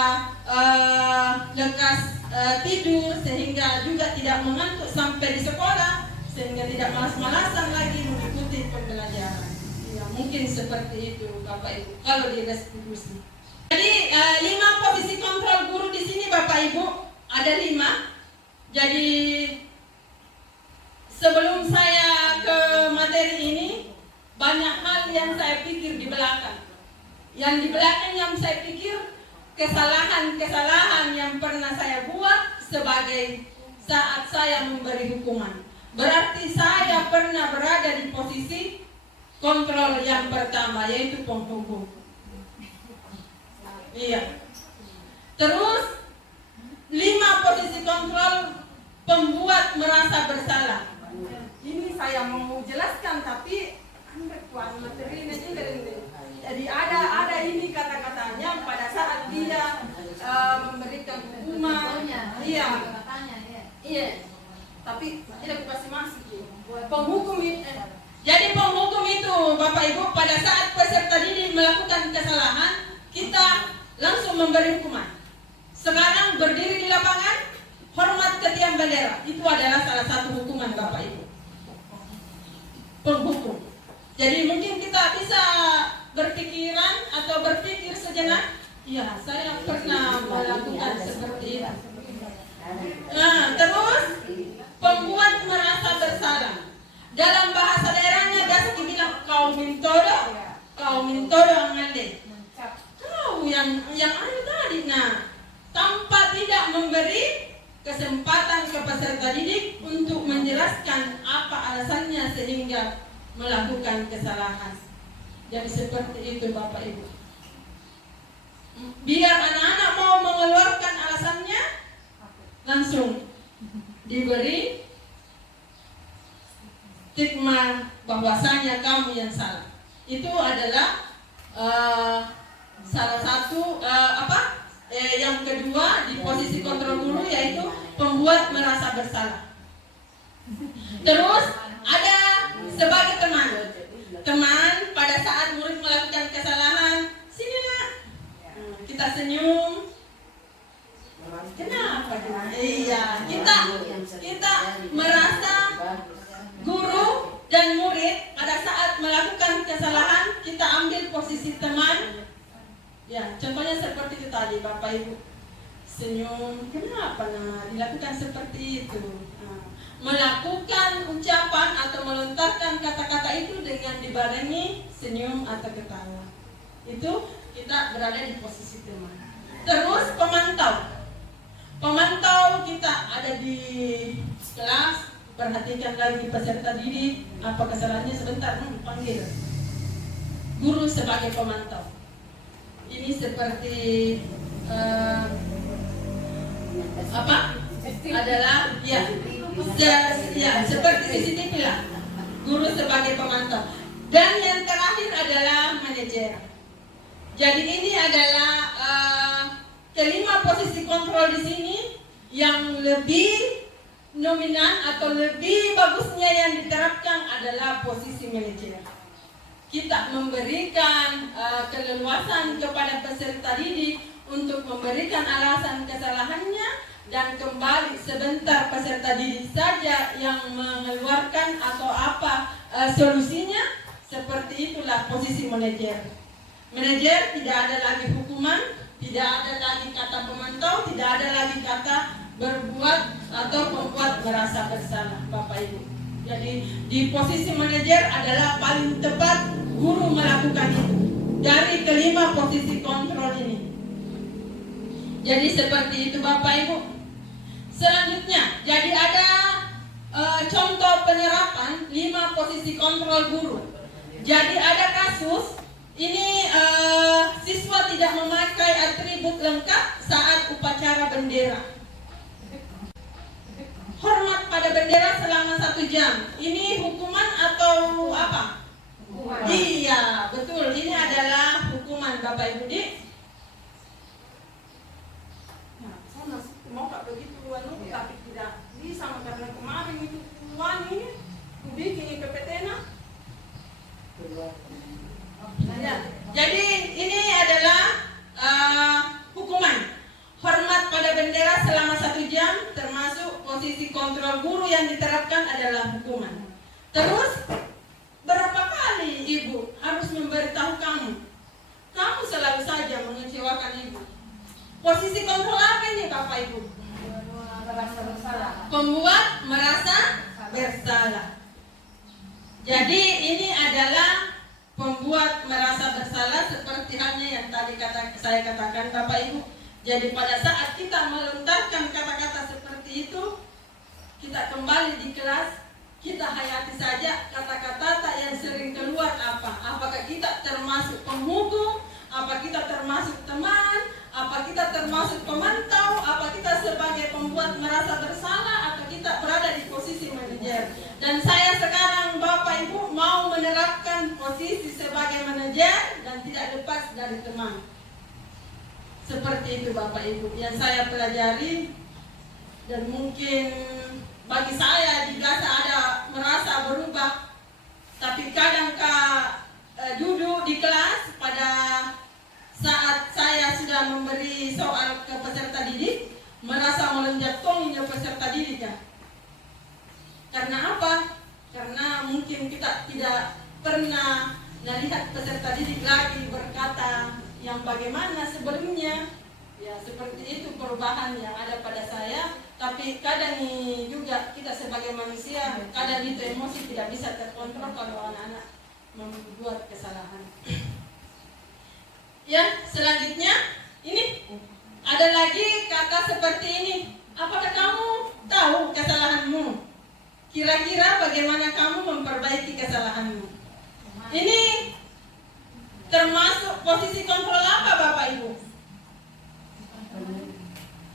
lekas tidur sehingga juga tidak mengantuk sampai di sekolah, sehingga tidak malas-malasan lagi mengikuti pembelajaran? Ya, mungkin seperti itu Bapak Ibu kalau direstitusi. Jadi 5 posisi kontrol guru di sini Bapak Ibu, ada 5. Jadi sebelum saya ke materi ini, banyak hal yang saya pikir di belakang. Yang di belakang yang saya pikir kesalahan-kesalahan yang pernah saya buat sebagai saat saya memberi hukuman. Berarti saya pernah berada di posisi kontrol yang pertama, yaitu penghukum. Iya. Terus 5 posisi kontrol pembuat merasa bersalah. Ini saya mau jelaskan, tapi tuan materinya juga ini. Jadi ada ini kata-katanya pada saat dia memberikan hukuman. Iya. Iya. Tapi tidak pasti masih. Penghukum itu. Jadi penghukum itu Bapak Ibu, pada saat peserta didik melakukan kesalahan, kita langsung memberi hukuman. Sekarang berdiri di lapangan, hormat ke tiang bendera. Itu adalah salah satu hukuman Bapak Ibu. Penghukum. Jadi mungkin kita bisa berpikiran atau berpikir sejenak, ya saya pernah melakukan seperti itu. Nah, terus pembuat merasa bersalah. Dalam bahasa daerahnya Daski bilang kau mintodo angale. Kau yang anu tadi, nah, tanpa tidak memberi kesempatan ke peserta didik untuk menjelaskan apa alasannya sehingga melakukan kesalahan. Jadi seperti itu Bapak Ibu. Biar anak-anak mau mengeluarkan alasannya, langsung diberi stigma bahwasanya kamu yang salah. Itu adalah salah satu yang kedua di posisi kontrol guru, yaitu pembuat merasa bersalah. Terus ada sebagai teman pada saat murid melakukan kesalahan, sini nak, kita senyum. Kenapa? Iya, kita merasa guru dan murid pada saat melakukan kesalahan, kita ambil posisi teman. Ya, contohnya seperti itu tadi Bapak Ibu, senyum. Kenapa nah dilakukan seperti itu? Melakukan ucapan atau melontarkan kata-kata itu dengan dibarengi senyum atau ketawa. Itu kita berada di posisi teman. Terus pemantau kita ada di kelas, perhatikan lagi peserta didik, apa kesalahannya, sebentar panggil guru sebagai pemantau. Ini seperti adalah seperti CCTV lah, guru sebagai pemantau. Dan yang terakhir adalah manajer. Jadi ini adalah kelima posisi kontrol di sini yang lebih dominan atau lebih bagusnya yang diterapkan adalah posisi manajer. Kita memberikan keleluasan kepada peserta didik untuk memberikan alasan kesalahannya, dan kembali sebentar peserta didik saja yang mengeluarkan atau apa solusinya. Seperti itulah posisi manajer. Manajer tidak ada lagi hukuman, tidak ada lagi kata pemantau, tidak ada lagi kata berbuat atau membuat merasa bersalah Bapak Ibu. Jadi di posisi manajer adalah paling tepat guru melakukan itu dari kelima posisi kontrol ini. Jadi seperti itu Bapak Ibu. Selanjutnya, jadi ada contoh penyerapan 5 posisi kontrol guru. Jadi ada kasus ini siswa tidak memakai atribut lengkap saat upacara bendera. Hormat pada bendera selama 1 jam. Ini hukuman atau apa? Hukuman. Iya, betul. Ini adalah hukuman Bapak Ibu. karena kemarin itu Tuhan ini bikin PPT-nya. Ya, jadi ini adalah hukuman hormat pada bendera selama 1 jam, termasuk posisi kontrol guru yang diterapkan adalah hukuman. Terus berapa kali ibu harus memberitahu kamu? Kamu selalu saja mengecewakan ibu. Posisi kontrol apa ini Bapak Ibu? Pembuat merasa bersalah. Jadi ini adalah pembuat merasa bersalah seperti halnya yang tadi saya katakan Bapak Ibu. Jadi pada saat kita melontarkan kata-kata seperti itu, kita kembali di kelas, kita hayati saja kata-kata yang sering keluar apa. Apakah kita termasuk penghukum, apa kita termasuk teman, apa kita termasuk pemantau, apa kita sebagai pembuat merasa bersalah, atau kita berada di posisi manajer. Dan saya sekarang Bapak Ibu mau menerapkan posisi sebagai manajer dan tidak lepas dari teman. Seperti itu Bapak Ibu yang saya pelajari, dan mungkin bagi saya juga ada merasa berubah. Tapi kadang duduk di kelas pada saat saya sudah memberi soal ke peserta didik, merasa melonjak-tonginya peserta didik ya. Karena apa? Karena mungkin kita tidak pernah melihat peserta didik lagi berkata yang bagaimana sebelumnya. Ya seperti itu perubahan yang ada pada saya. Tapi kadang juga kita sebagai manusia, kadang itu emosi tidak bisa terkontrol kalau anak-anak membuat kesalahan. Ya, selanjutnya ini ada lagi kata seperti ini. Apakah kamu tahu kesalahanmu? Kira-kira bagaimana kamu memperbaiki kesalahanmu? Ini termasuk posisi kontrol apa Bapak Ibu?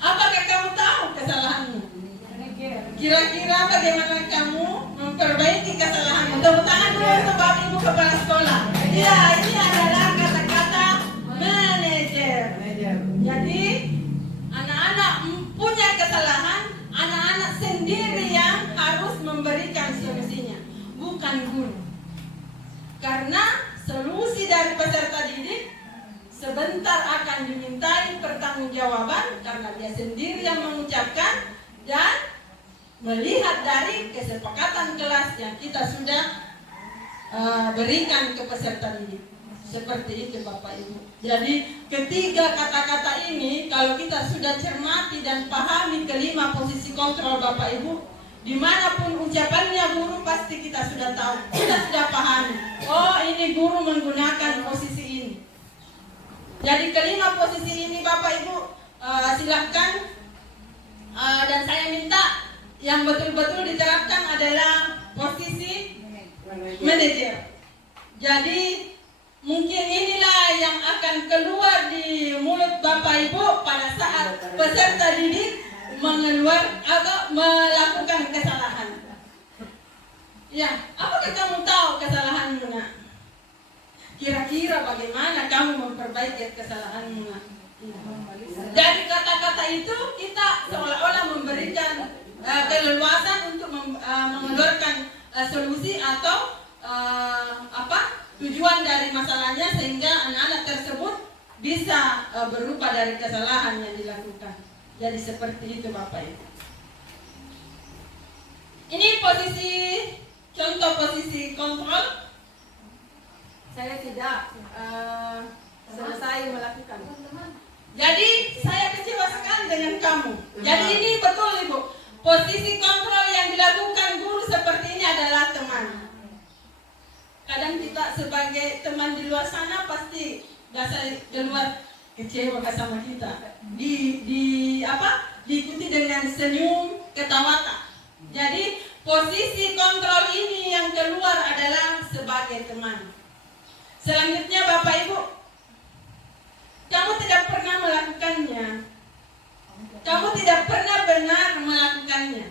Apakah kamu tahu kesalahanmu? Kira-kira bagaimana kamu memperbaiki kesalahanmu? Tepuk tangan dulu untuk Bapak Ibu kepala sekolah. Ya, ini adalah kata-kata manajer. Jadi anak-anak punya kesalahan, anak-anak sendiri yang harus memberikan solusinya, bukan guru. Karena solusi dari peserta didik sebentar akan dimintai pertanggungjawaban karena dia sendiri yang mengucapkan dan melihat dari kesepakatan kelas yang kita sudah berikan ke peserta didik. Seperti itu Bapak Ibu. Jadi ketiga kata-kata ini kalau kita sudah cermati dan pahami kelima posisi kontrol Bapak Ibu, dimanapun ucapannya guru pasti kita sudah tahu, kita sudah pahami. Oh ini guru menggunakan posisi ini. Jadi kelima posisi ini Bapak Ibu silahkan dan saya minta yang betul-betul diterapkan adalah posisi manajer. Jadi mungkin inilah yang akan keluar di mulut Bapak Ibu pada saat peserta didik mengeluarkan atau melakukan kesalahan. Ya, apakah kamu tahu kesalahanmu nak? Kira-kira bagaimana kamu memperbaiki kesalahanmu nak? Dari kata-kata itu kita seolah-olah memberikan keleluasan untuk mengeluarkan solusi atau tujuan dari masalahnya sehingga anak-anak tersebut bisa berubah dari kesalahan yang dilakukan. Jadi seperti itu Bapak Ibu. Ini contoh posisi kontrol. Saya tidak selesai melakukan. Jadi saya kecewa sekali dengan kamu. Jadi ini betul Ibu. Posisi kontrol yang dilakukan guru seperti ini adalah teman. Kadang kita sebagai teman di luar sana pasti di luar kecewa sama kita. Diikuti dengan senyum, ketawa tak. Jadi posisi kontrol ini yang keluar adalah sebagai teman. Selanjutnya Bapak Ibu, kamu tidak pernah melakukannya. Kamu tidak pernah benar melakukannya.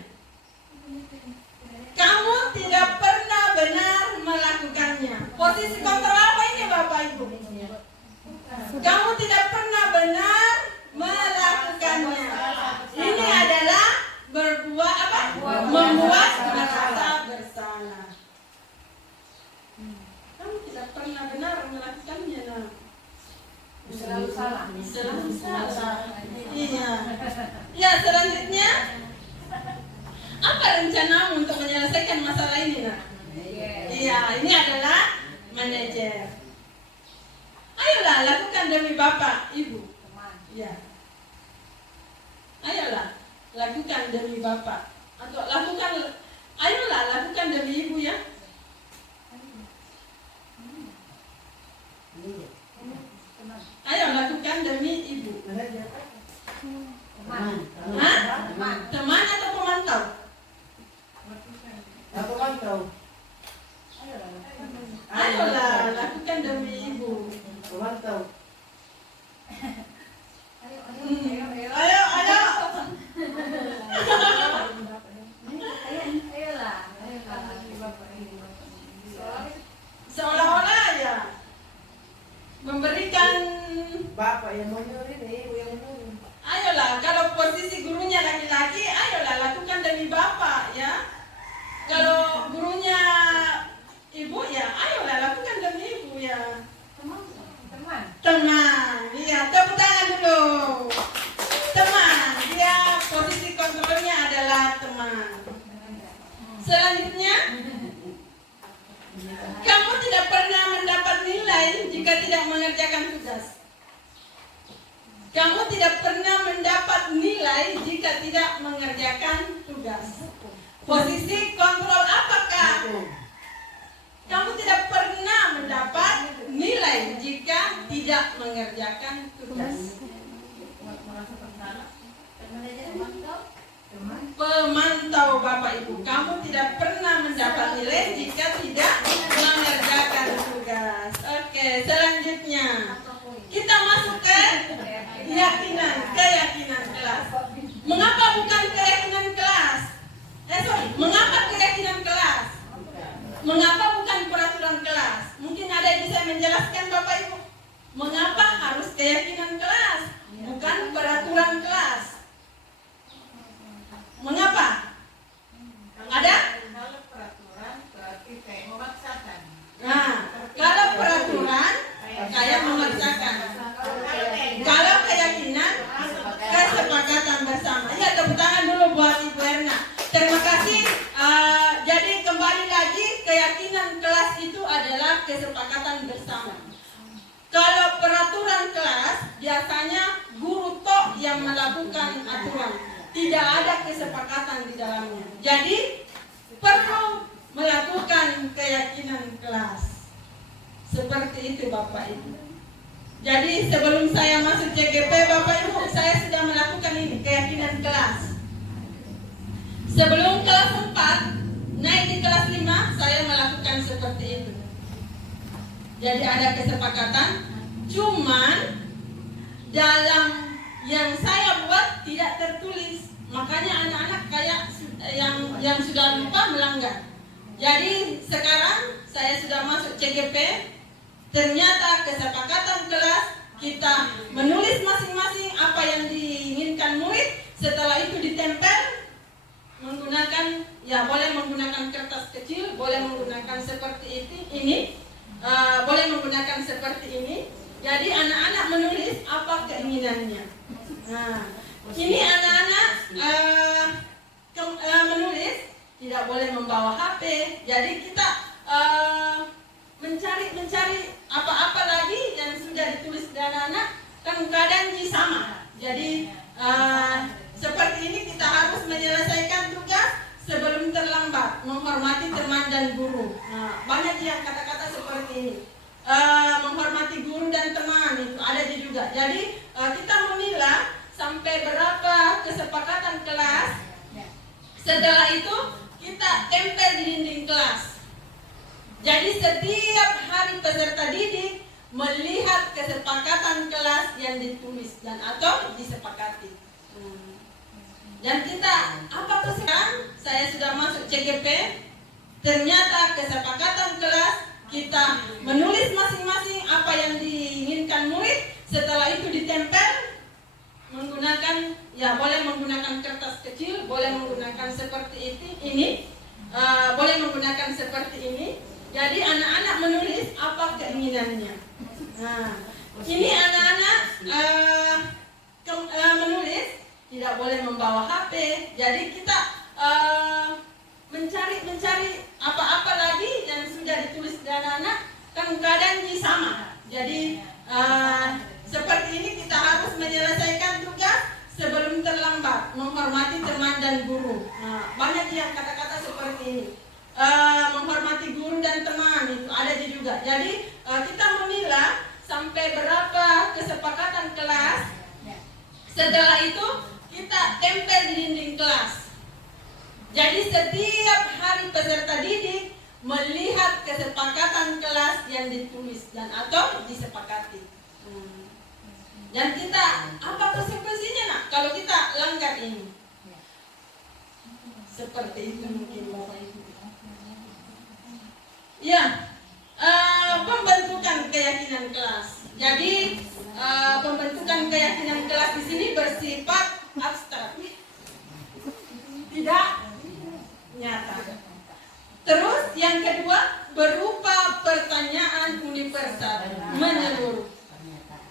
Kamu tidak pernah benar melakukannya. Posisi kontrol apa ini Bapak Ibu? Kamu tidak pernah benar melakukannya. Ini adalah berbuat apa? membuat merasa bersalah. Kamu tidak pernah benar melakukannya, nak. Selalu salah. Selalu salah. Iya. Ya, selanjutnya apa rencanamu untuk menyelesaikan masalah ini, nak? Iya, ini adalah manajer. Ayolah, lakukan demi Bapak, Ibu. Iya. Ayolah, lakukan demi Bapak. Atau ayolah, lakukan demi Ibu ya. Ayo lakukan demi Ibu. Hah? Teman atau pemantau? Ayolah, lakukan demi Ibu. Ayo. Seolah-olah ya memberikan. Bapak yang menyuruh ini, ibu yang menyuruh. Ayolah, kalau posisi gurunya laki-laki, ayolah lakukan demi Bapak ya. Kalau gurunya Ibu ya, ayolah lakukan demi Ibu ya. Teman, iya, tepuk tangan dulu. Teman, dia posisi kontrolnya adalah teman. Selanjutnya, kamu tidak pernah mendapat nilai jika tidak mengerjakan tugas. Kamu tidak pernah mendapat nilai jika tidak mengerjakan tugas. Posisi kontrol apakah? Kamu tidak pernah mendapat nilai jika tidak mengerjakan tugas. Pemantau Bapak Ibu, kamu tidak pernah mendapat nilai jika tidak mengerjakan tugas. Oke, selanjutnya kita masuk ke keyakinan kelas. Mengapa bukan keyakinan kelas? Mengapa keyakinan kelas? Mengapa bukan peraturan kelas? Mungkin ada yang bisa menjelaskan Bapak Ibu. Mengapa harus keyakinan kelas, bukan peraturan kelas? Mengapa? Ada? Kalau peraturan berarti kayak memaksakan. Nah, kalau peraturan kayak memaksakan. Kalau keyakinan, kesepakatan bersama. Ya, tepuk tangan dulu buat Ibu Erna. Terima kasih. Jadi kembali lagi, keyakinan kelas itu adalah kesepakatan bersama. Kalau peraturan kelas, biasanya guru tok yang melakukan aturan. Tidak ada kesepakatan di dalamnya. Jadi perlu melakukan keyakinan kelas. Seperti itu Bapak Ibu. Jadi sebelum saya masuk CGP Bapak Ibu, saya sudah melakukan ini, keyakinan kelas. Sebelum kelas 4, naik di kelas 5, saya melakukan seperti itu. Jadi ada kesepakatan, cuman dalam yang saya buat tidak tertulis. Makanya anak-anak kayak yang sudah lupa melanggar. Jadi sekarang saya sudah masuk CGP. Ternyata kesepakatan kelas kita menulis masing-masing apa yang diinginkan murid. Setelah itu ditempel menggunakan, ya boleh menggunakan kertas kecil, boleh menggunakan seperti ini, boleh menggunakan seperti ini. Jadi anak-anak menulis apa keinginannya. Nah, ini anak-anak menulis tidak boleh membawa HP. Jadi kita mencari apa-apa lagi yang sudah ditulis dari anak-anak, kan kadang sama. Jadi seperti ini kita harus menyelesaikan tugas sebelum terlambat, menghormati teman dan guru. Nah, banyak yang kata-kata seperti ini. Menghormati guru dan teman itu ada juga. Jadi kita memilah sampai berapa kesepakatan kelas. Setelah itu kita tempel di dinding kelas. Jadi setiap hari peserta didik melihat kesepakatan kelas yang ditulis dan atau disepakati. Dan kita apa tuh sekarang? Saya sudah masuk CGP. Ternyata kesepakatan kelas kita menulis masing-masing apa yang diinginkan murid. Setelah itu ditempel menggunakan, ya boleh menggunakan kertas kecil, boleh menggunakan seperti ini, boleh menggunakan seperti ini. Jadi anak-anak menulis apa keinginannya. Nah, ini anak-anak menulis tidak boleh membawa HP. Jadi kita mencari apa-apa lagi yang sudah ditulis di anak-anak, kan keadaannya sama. Jadi seperti ini kita harus menyelesaikan tugas sebelum terlambat, menghormati teman dan guru. Nah, banyak yang kata-kata seperti ini. Menghormati guru dan teman itu ada juga. Jadi kita memilah sampai berapa kesepakatan kelas. Setelah itu kita tempel di dinding kelas. Jadi setiap hari peserta didik melihat kesepakatan kelas yang ditulis dan atau disepakati. Dan kita apa konsekuensinya nak kalau kita langgar ini? Seperti itu mungkin Bapak Ibu. Ya, pembentukan keyakinan kelas. Jadi pembentukan keyakinan kelas di sini bersifat abstrak, tidak nyata. Terus yang kedua berupa pertanyaan universal menyeluruh.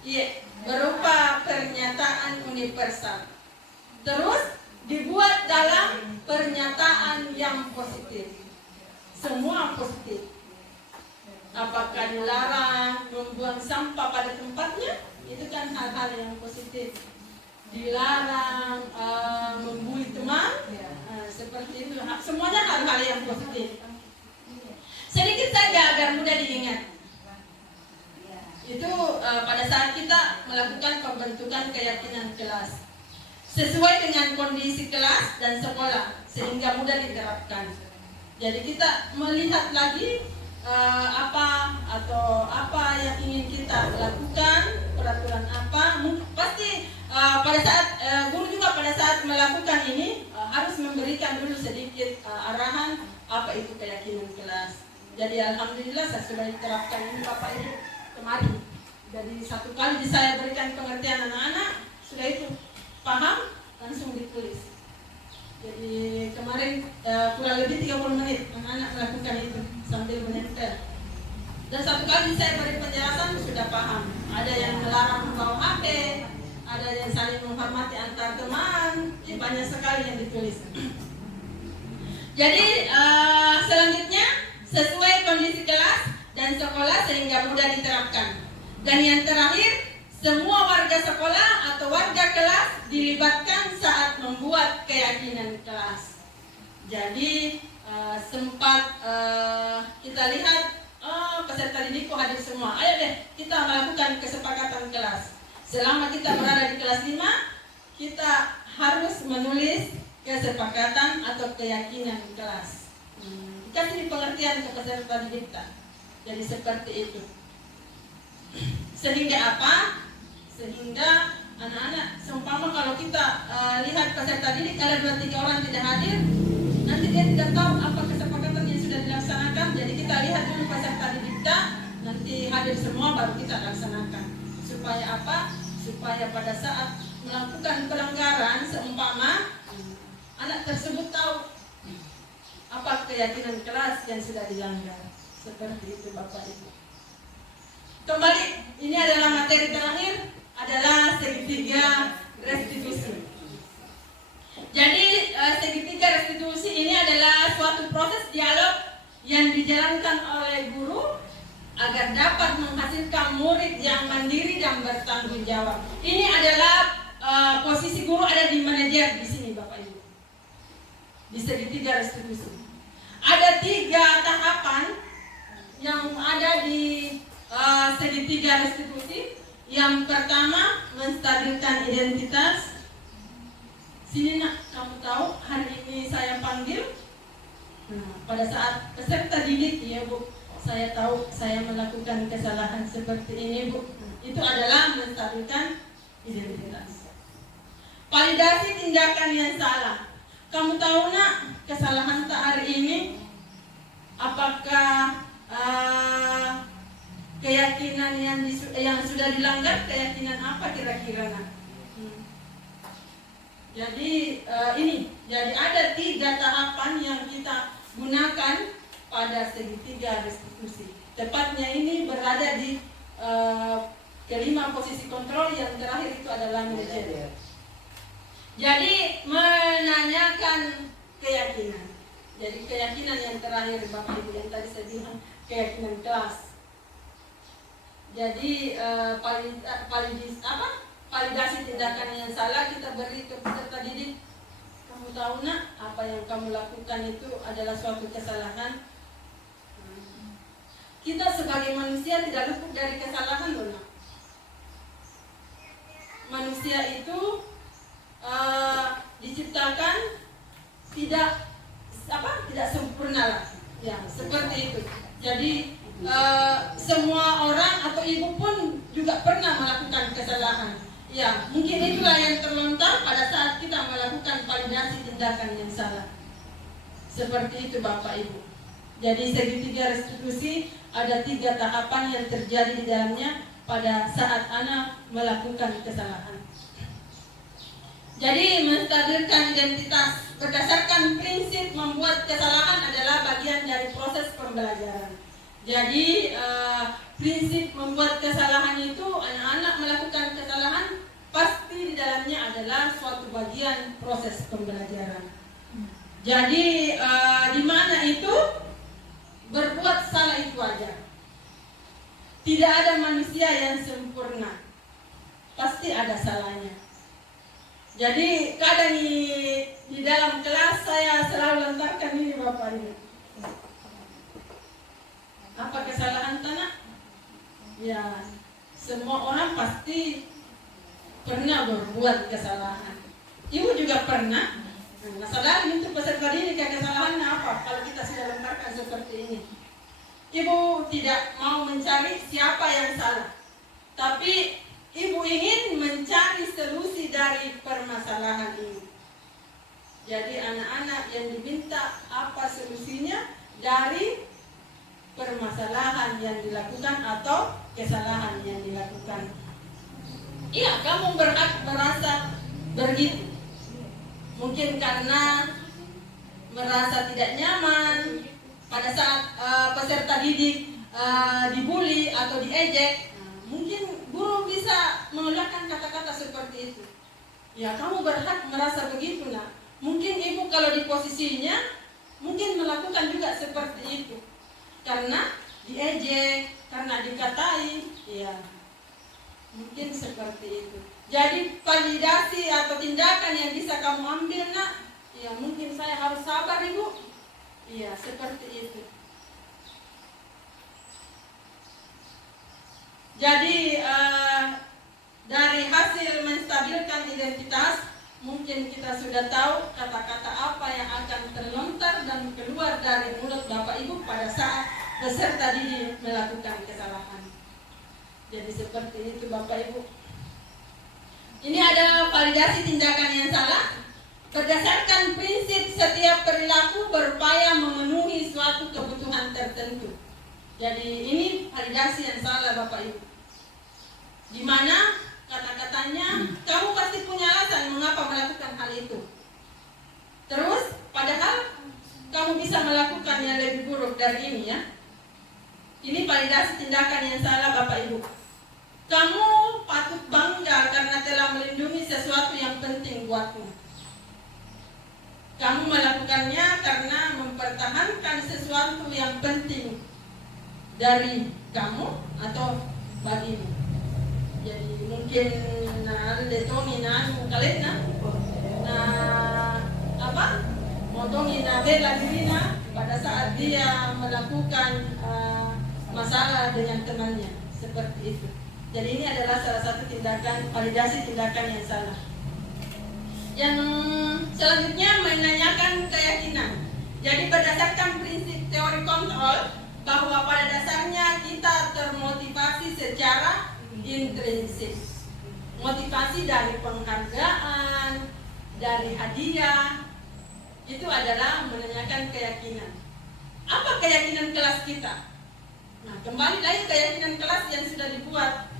Iya, berupa pernyataan universal. Terus dibuat dalam pernyataan yang positif. Semua positif. Apakah dilarang membuang sampah pada tempatnya? Itu kan hal-hal yang positif. Dilarang membuli teman, seperti itu. Semuanya hal-hal yang positif. Sedikit saja agar mudah diingat. Itu pada saat kita melakukan pembentukan keyakinan kelas sesuai dengan kondisi kelas dan sekolah sehingga mudah diterapkan. Jadi kita melihat lagi apa yang ingin kita lakukan, peraturan apa. Pasti pada saat guru juga pada saat melakukan ini harus memberikan dulu sedikit arahan apa itu keyakinan kelas. Jadi alhamdulillah saya sudah diterapkan ini Bapak Ibu kemarin. Jadi satu kali saya berikan pengertian anak-anak, sudah itu paham langsung ditulis. Jadi kemarin kurang lebih 30 menit anak-anak melakukan itu sambil menempel. Dan satu kali saya beri penjelasan sudah paham. Ada yang melarang membawa HP, ada yang saling menghormati antar teman, banyak sekali yang ditulis. Jadi selanjutnya sesuai kondisi kelas dan sekolah sehingga mudah diterapkan. Dan yang terakhir, semua warga sekolah atau warga kelas dilibatkan saat membuat keyakinan kelas. Jadi sempat kita lihat peserta didikku hadir semua. Ayo deh kita melakukan kesepakatan kelas. Selama kita berada di kelas 5, kita harus menulis kesepakatan atau keyakinan kelas. Dikasih pengertian ke peserta didik. Jadi seperti itu. Sehingga apa? Sehingga anak-anak seumpama kalau kita lihat peserta didik ada 2-3 orang tidak hadir, nanti dia tidak tahu apa kesepakatan yang sudah dilaksanakan. Jadi kita lihat dulu peserta didik nanti hadir semua baru kita laksanakan. Supaya apa? Supaya pada saat melakukan pelanggaran seumpama anak tersebut tahu apa keyakinan kelas yang sudah dilanggar. Seperti itu Bapak Ibu. Kembali, ini adalah materi terakhir, adalah segitiga restitusi. Jadi segitiga restitusi ini adalah suatu proses dialog yang dijalankan oleh guru agar dapat menghasilkan murid yang mandiri dan bertanggung jawab. Ini adalah posisi guru ada di manajer di sini Bapak Ibu. Di segitiga restitusi. Ada 3 tahapan yang ada di segitiga restitusi. Yang pertama, menstabilkan identitas. Sini nak, kamu tahu hari ini saya panggil. Pada saat peserta didik, ya Bu, saya tahu saya melakukan kesalahan seperti ini Bu. Itu adalah menstabilkan identitas. Validasi tindakan yang salah. Kamu tahu nak, kesalahan tak hari ini, apakah keyakinan yang sudah dilanggar, keyakinan apa kira-kira nak? Jadi jadi ada 3 tahapan yang kita gunakan pada segitiga restitusi. Tepatnya ini berada di kelima posisi kontrol, yang terakhir itu adalah manajer. Jadi menanyakan keyakinan. Jadi keyakinan yang terakhir Bapak Ibu yang tadi saya bilang, keyakinan kelas. Jadi validasi tindakan yang salah kita beri ke peserta didik. Kamu tahu nak, apa yang kamu lakukan itu adalah suatu kesalahan. Kita sebagai manusia tidak luput dari kesalahan loh nak. Manusia itu diciptakan tidak sempurna lah, ya seperti itu. Jadi semua orang atau ibu pun juga pernah melakukan kesalahan. Ya, mungkin itulah yang terlontar pada saat kita melakukan validasi tindakan yang salah. Seperti itu Bapak Ibu. Jadi segitiga restitusi ada 3 tahapan yang terjadi di dalamnya pada saat anak melakukan kesalahan. Jadi menstabilkan identitas berdasarkan prinsip membuat kesalahan adalah bagian dari proses pembelajaran. Jadi prinsip membuat kesalahan itu, anak-anak melakukan kesalahan pasti di dalamnya adalah suatu bagian proses pembelajaran. Jadi di mana itu berbuat salah itu wajar. Tidak ada manusia yang sempurna, pasti ada salahnya. Jadi kadang di dalam kelas saya selalu lontarkan ini Bapak Ibu. Apa kesalahan tanah? Ya, semua orang pasti pernah berbuat kesalahan. Ibu juga pernah. Masalah untuk peserta didik kesalahannya apa? Kalau kita sudah lontarkan seperti ini, ibu tidak mau mencari siapa yang salah, tapi ibu ingin mencari solusi dari permasalahan ini. Jadi anak-anak yang diminta apa solusinya dari permasalahan yang dilakukan atau kesalahan yang dilakukan. Iya, kamu berhak merasa begitu. Mungkin karena merasa tidak nyaman pada saat peserta didik dibully atau diejek. Mungkin guru bisa mengeluarkan kata-kata seperti itu. Ya, kamu berhak merasa begitu nak. Mungkin ibu kalau di posisinya mungkin melakukan juga seperti itu. Karena diejek, karena dikatai, ya mungkin seperti itu. Jadi validasi atau tindakan yang bisa kamu ambil nak, ya mungkin saya harus sabar ibu. Iya, seperti itu. Jadi dari hasil menstabilkan identitas, mungkin kita sudah tahu kata-kata apa yang akan terlontar dan keluar dari mulut Bapak Ibu pada saat peserta didik melakukan kesalahan. Jadi seperti itu Bapak Ibu. Ini ada validasi tindakan yang salah. Berdasarkan prinsip setiap perilaku berupaya memenuhi suatu kebutuhan tertentu. Jadi ini validasi yang salah Bapak Ibu. Di mana kata-katanya kamu pasti punya alasan mengapa melakukan hal itu. Terus padahal kamu bisa melakukan yang lebih buruk dari ini ya. Ini validasi tindakan yang salah Bapak Ibu. Kamu patut bangga karena telah melindungi sesuatu yang penting buatmu. Kamu melakukannya karena mempertahankan sesuatu yang penting dari kamu atau bagimu. Jadi mungkin letoni kalian motongi bela dirina pada saat dia melakukan masalah dengan temannya, seperti itu. Jadi ini adalah salah satu tindakan validasi tindakan yang salah. Yang selanjutnya menanyakan keyakinan. Jadi berdasarkan prinsip teori kontrol bahwa pada dasarnya kita termotivasi secara intrinsik. Motivasi dari penghargaan, dari hadiah, itu adalah menanyakan keyakinan. Apa keyakinan kelas kita? Nah, kembali lagi keyakinan kelas yang sudah dibuat.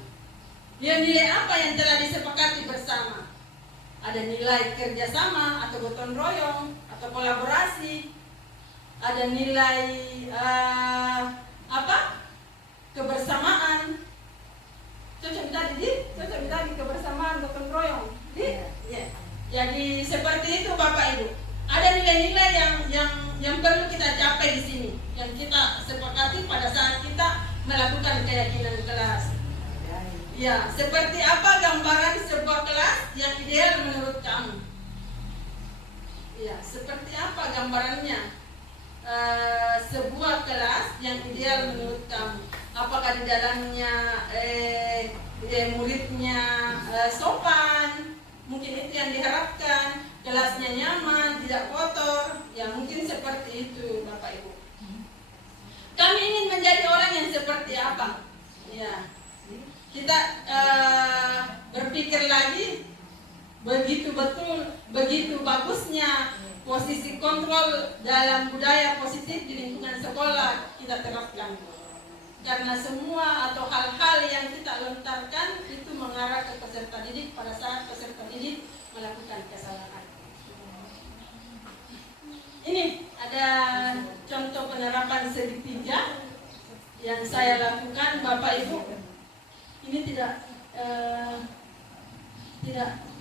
Nilai-nilai apa yang telah disepakati bersama? ada nilai kerjasama atau gotong royong atau kolaborasi, ada nilai kebersamaan. Cocok tadi kebersamaan gotong royong. Jadi seperti itu Bapak Ibu. Ada nilai-nilai yang perlu kita capai di sini, yang kita sepakati pada saat kita melakukan keyakinan kelas. Ya, seperti apa gambaran sebuah kelas yang ideal menurut kamu? Ya, seperti apa gambarannya sebuah kelas yang ideal menurut kamu? Apakah di dalamnya muridnya sopan? Mungkin itu yang diharapkan. Kelasnya nyaman, tidak kotor. Ya, mungkin seperti itu Bapak Ibu. Kami ingin menjadi orang yang seperti apa? Ya, kita berpikir lagi, begitu betul, begitu bagusnya posisi kontrol dalam budaya positif di lingkungan sekolah kita terapkan. Karena semua atau hal-hal yang kita lontarkan itu mengarah ke peserta didik pada saat peserta didik melakukan kesalahan. Ini ada contoh penerapan segitiga yang saya lakukan Bapak Ibu. Ini tidak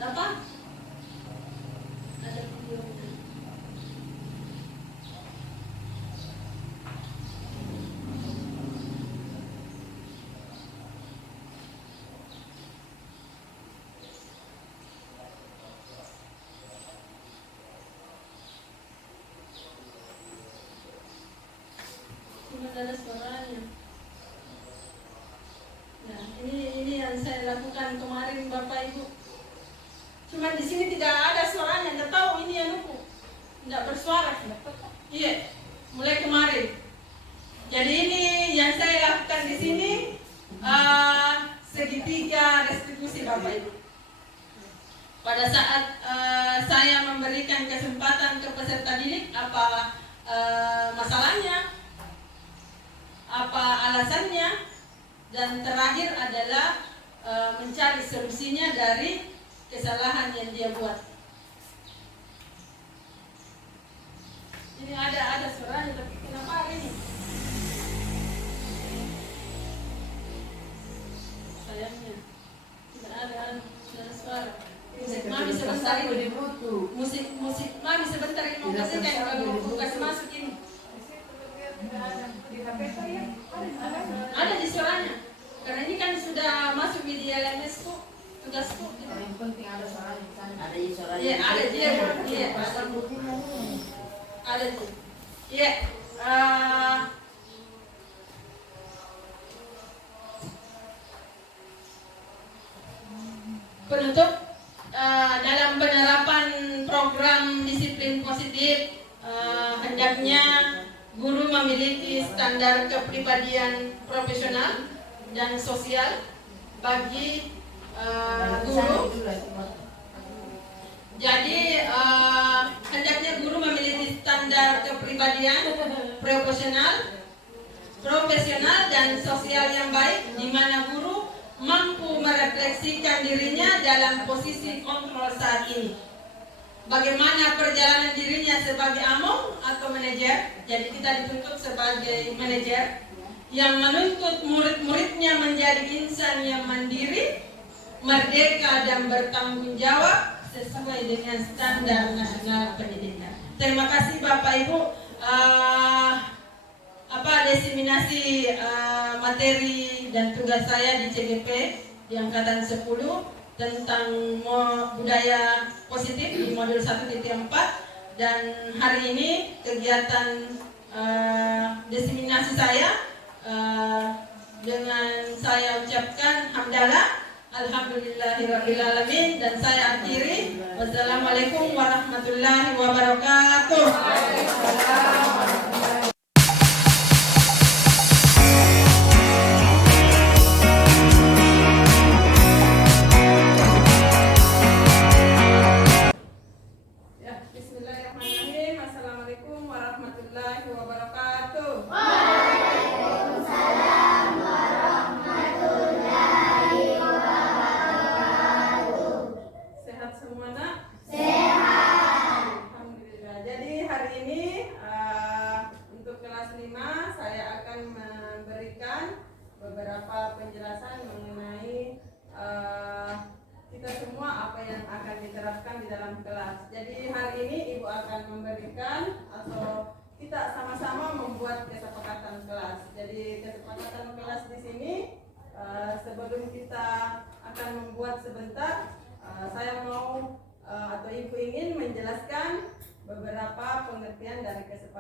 apa? Ada video. Cuma ada suaranya. Nah, ini yang saya lakukan kemarin Bapak Ibu. Cuma di sini tidak ada suaranya, nggak tahu ini yang aku nggak bersuara. Iya, mulai kemarin. Jadi ini yang saya lakukan di sini segitiga restitusi Bapak Ibu. Pada saat saya memberikan kesempatan ke peserta didik, apa masalahnya, apa alasannya, dan terakhir adalah mencari solusinya dari kesalahan yang dia buat. Ini ada suaranya, tapi kenapa hari ini? Sayangnya tidak ada suara. Musik mami sebentar ini. Musik mami sebentar ini mau kasih kayak kalau mau kasih masuk ini. Ada di suaranya. Karena ini kan sudah masuk di LMS ku, tugasku. Yang penting ada suaranya. Ada di suaranya. Iya, ada dia. Iya, ada tuh. Iya. Penutup, dalam penerapan program disiplin positif, hendaknya guru memiliki standar kepribadian profesional dan sosial bagi guru. Jadi hendaknya guru memiliki standar kepribadian profesional dan sosial yang baik, di mana guru mampu merefleksikan dirinya dalam posisi kontrol saat ini. Bagaimana perjalanan dirinya sebagai among atau manajer. Jadi kita dituntut sebagai manajer yang menuntut murid-muridnya menjadi insan yang mandiri, merdeka dan bertanggung jawab sesuai dengan standar nasional pendidikan. Terima kasih Bapak Ibu. Diseminasi materi dan tugas saya di CGP di angkatan 10 tentang budaya positif di modul 1.4, dan hari ini kegiatan diseminasi saya dengan saya ucapkan hamdalah alhamdulillahirrahmanirrahim, dan saya akhiri wassalamualaikum warahmatullahi wabarakatuh. Bismillahirrahmanirrahim. Assalamualaikum warahmatullahi wabarakatuh. Waalaikumsalam warahmatullahi wabarakatuh. Sehat semua nak?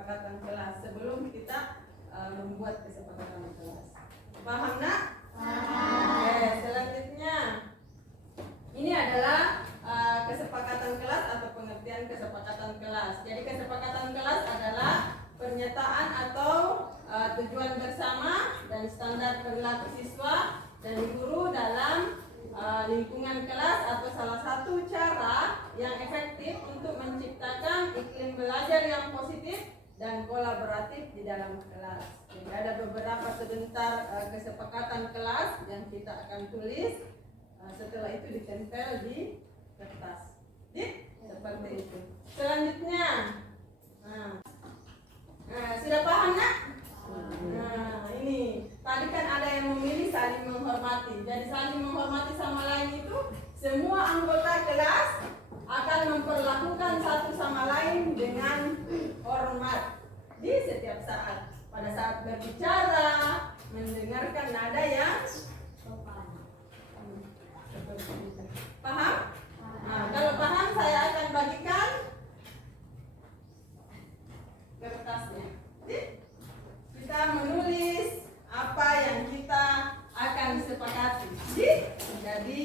kesepakatan kelas sebelum kita membuat kesepakatan kelas. Paham nak? Oke, selanjutnya ini adalah kesepakatan kelas atau pengertian kesepakatan kelas. Jadi kesepakatan kelas adalah pernyataan atau tujuan bersama dan standar perilaku siswa dan guru dalam lingkungan kelas atau salah satu cara yang efektif untuk menciptakan iklim belajar yang positif dan kolaboratif di dalam kelas. Jadi ada beberapa sebentar kesepakatan kelas yang kita akan tulis. Setelah itu ditempel di kertas. Seperti itu. Selanjutnya, sudah paham nak? Nah, ini tadi kan ada yang memilih saling menghormati. Jadi saling menghormati sama lain itu semua anggota kelas akan memperlakukan satu sama lain dengan hormat di setiap saat. Pada saat berbicara, mendengarkan nada yang sopan. Paham? Nah, kalau paham saya akan bagikan kertasnya. Kita menulis apa yang kita akan sepakati. Jadi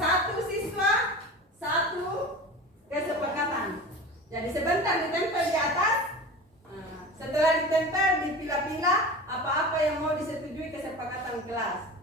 satu siswa, satu kesepakatan. Jadi sebentar ditempel di atas. Setelah ditempel dipilah-pilah apa-apa yang mau disetujui kesepakatan kelas.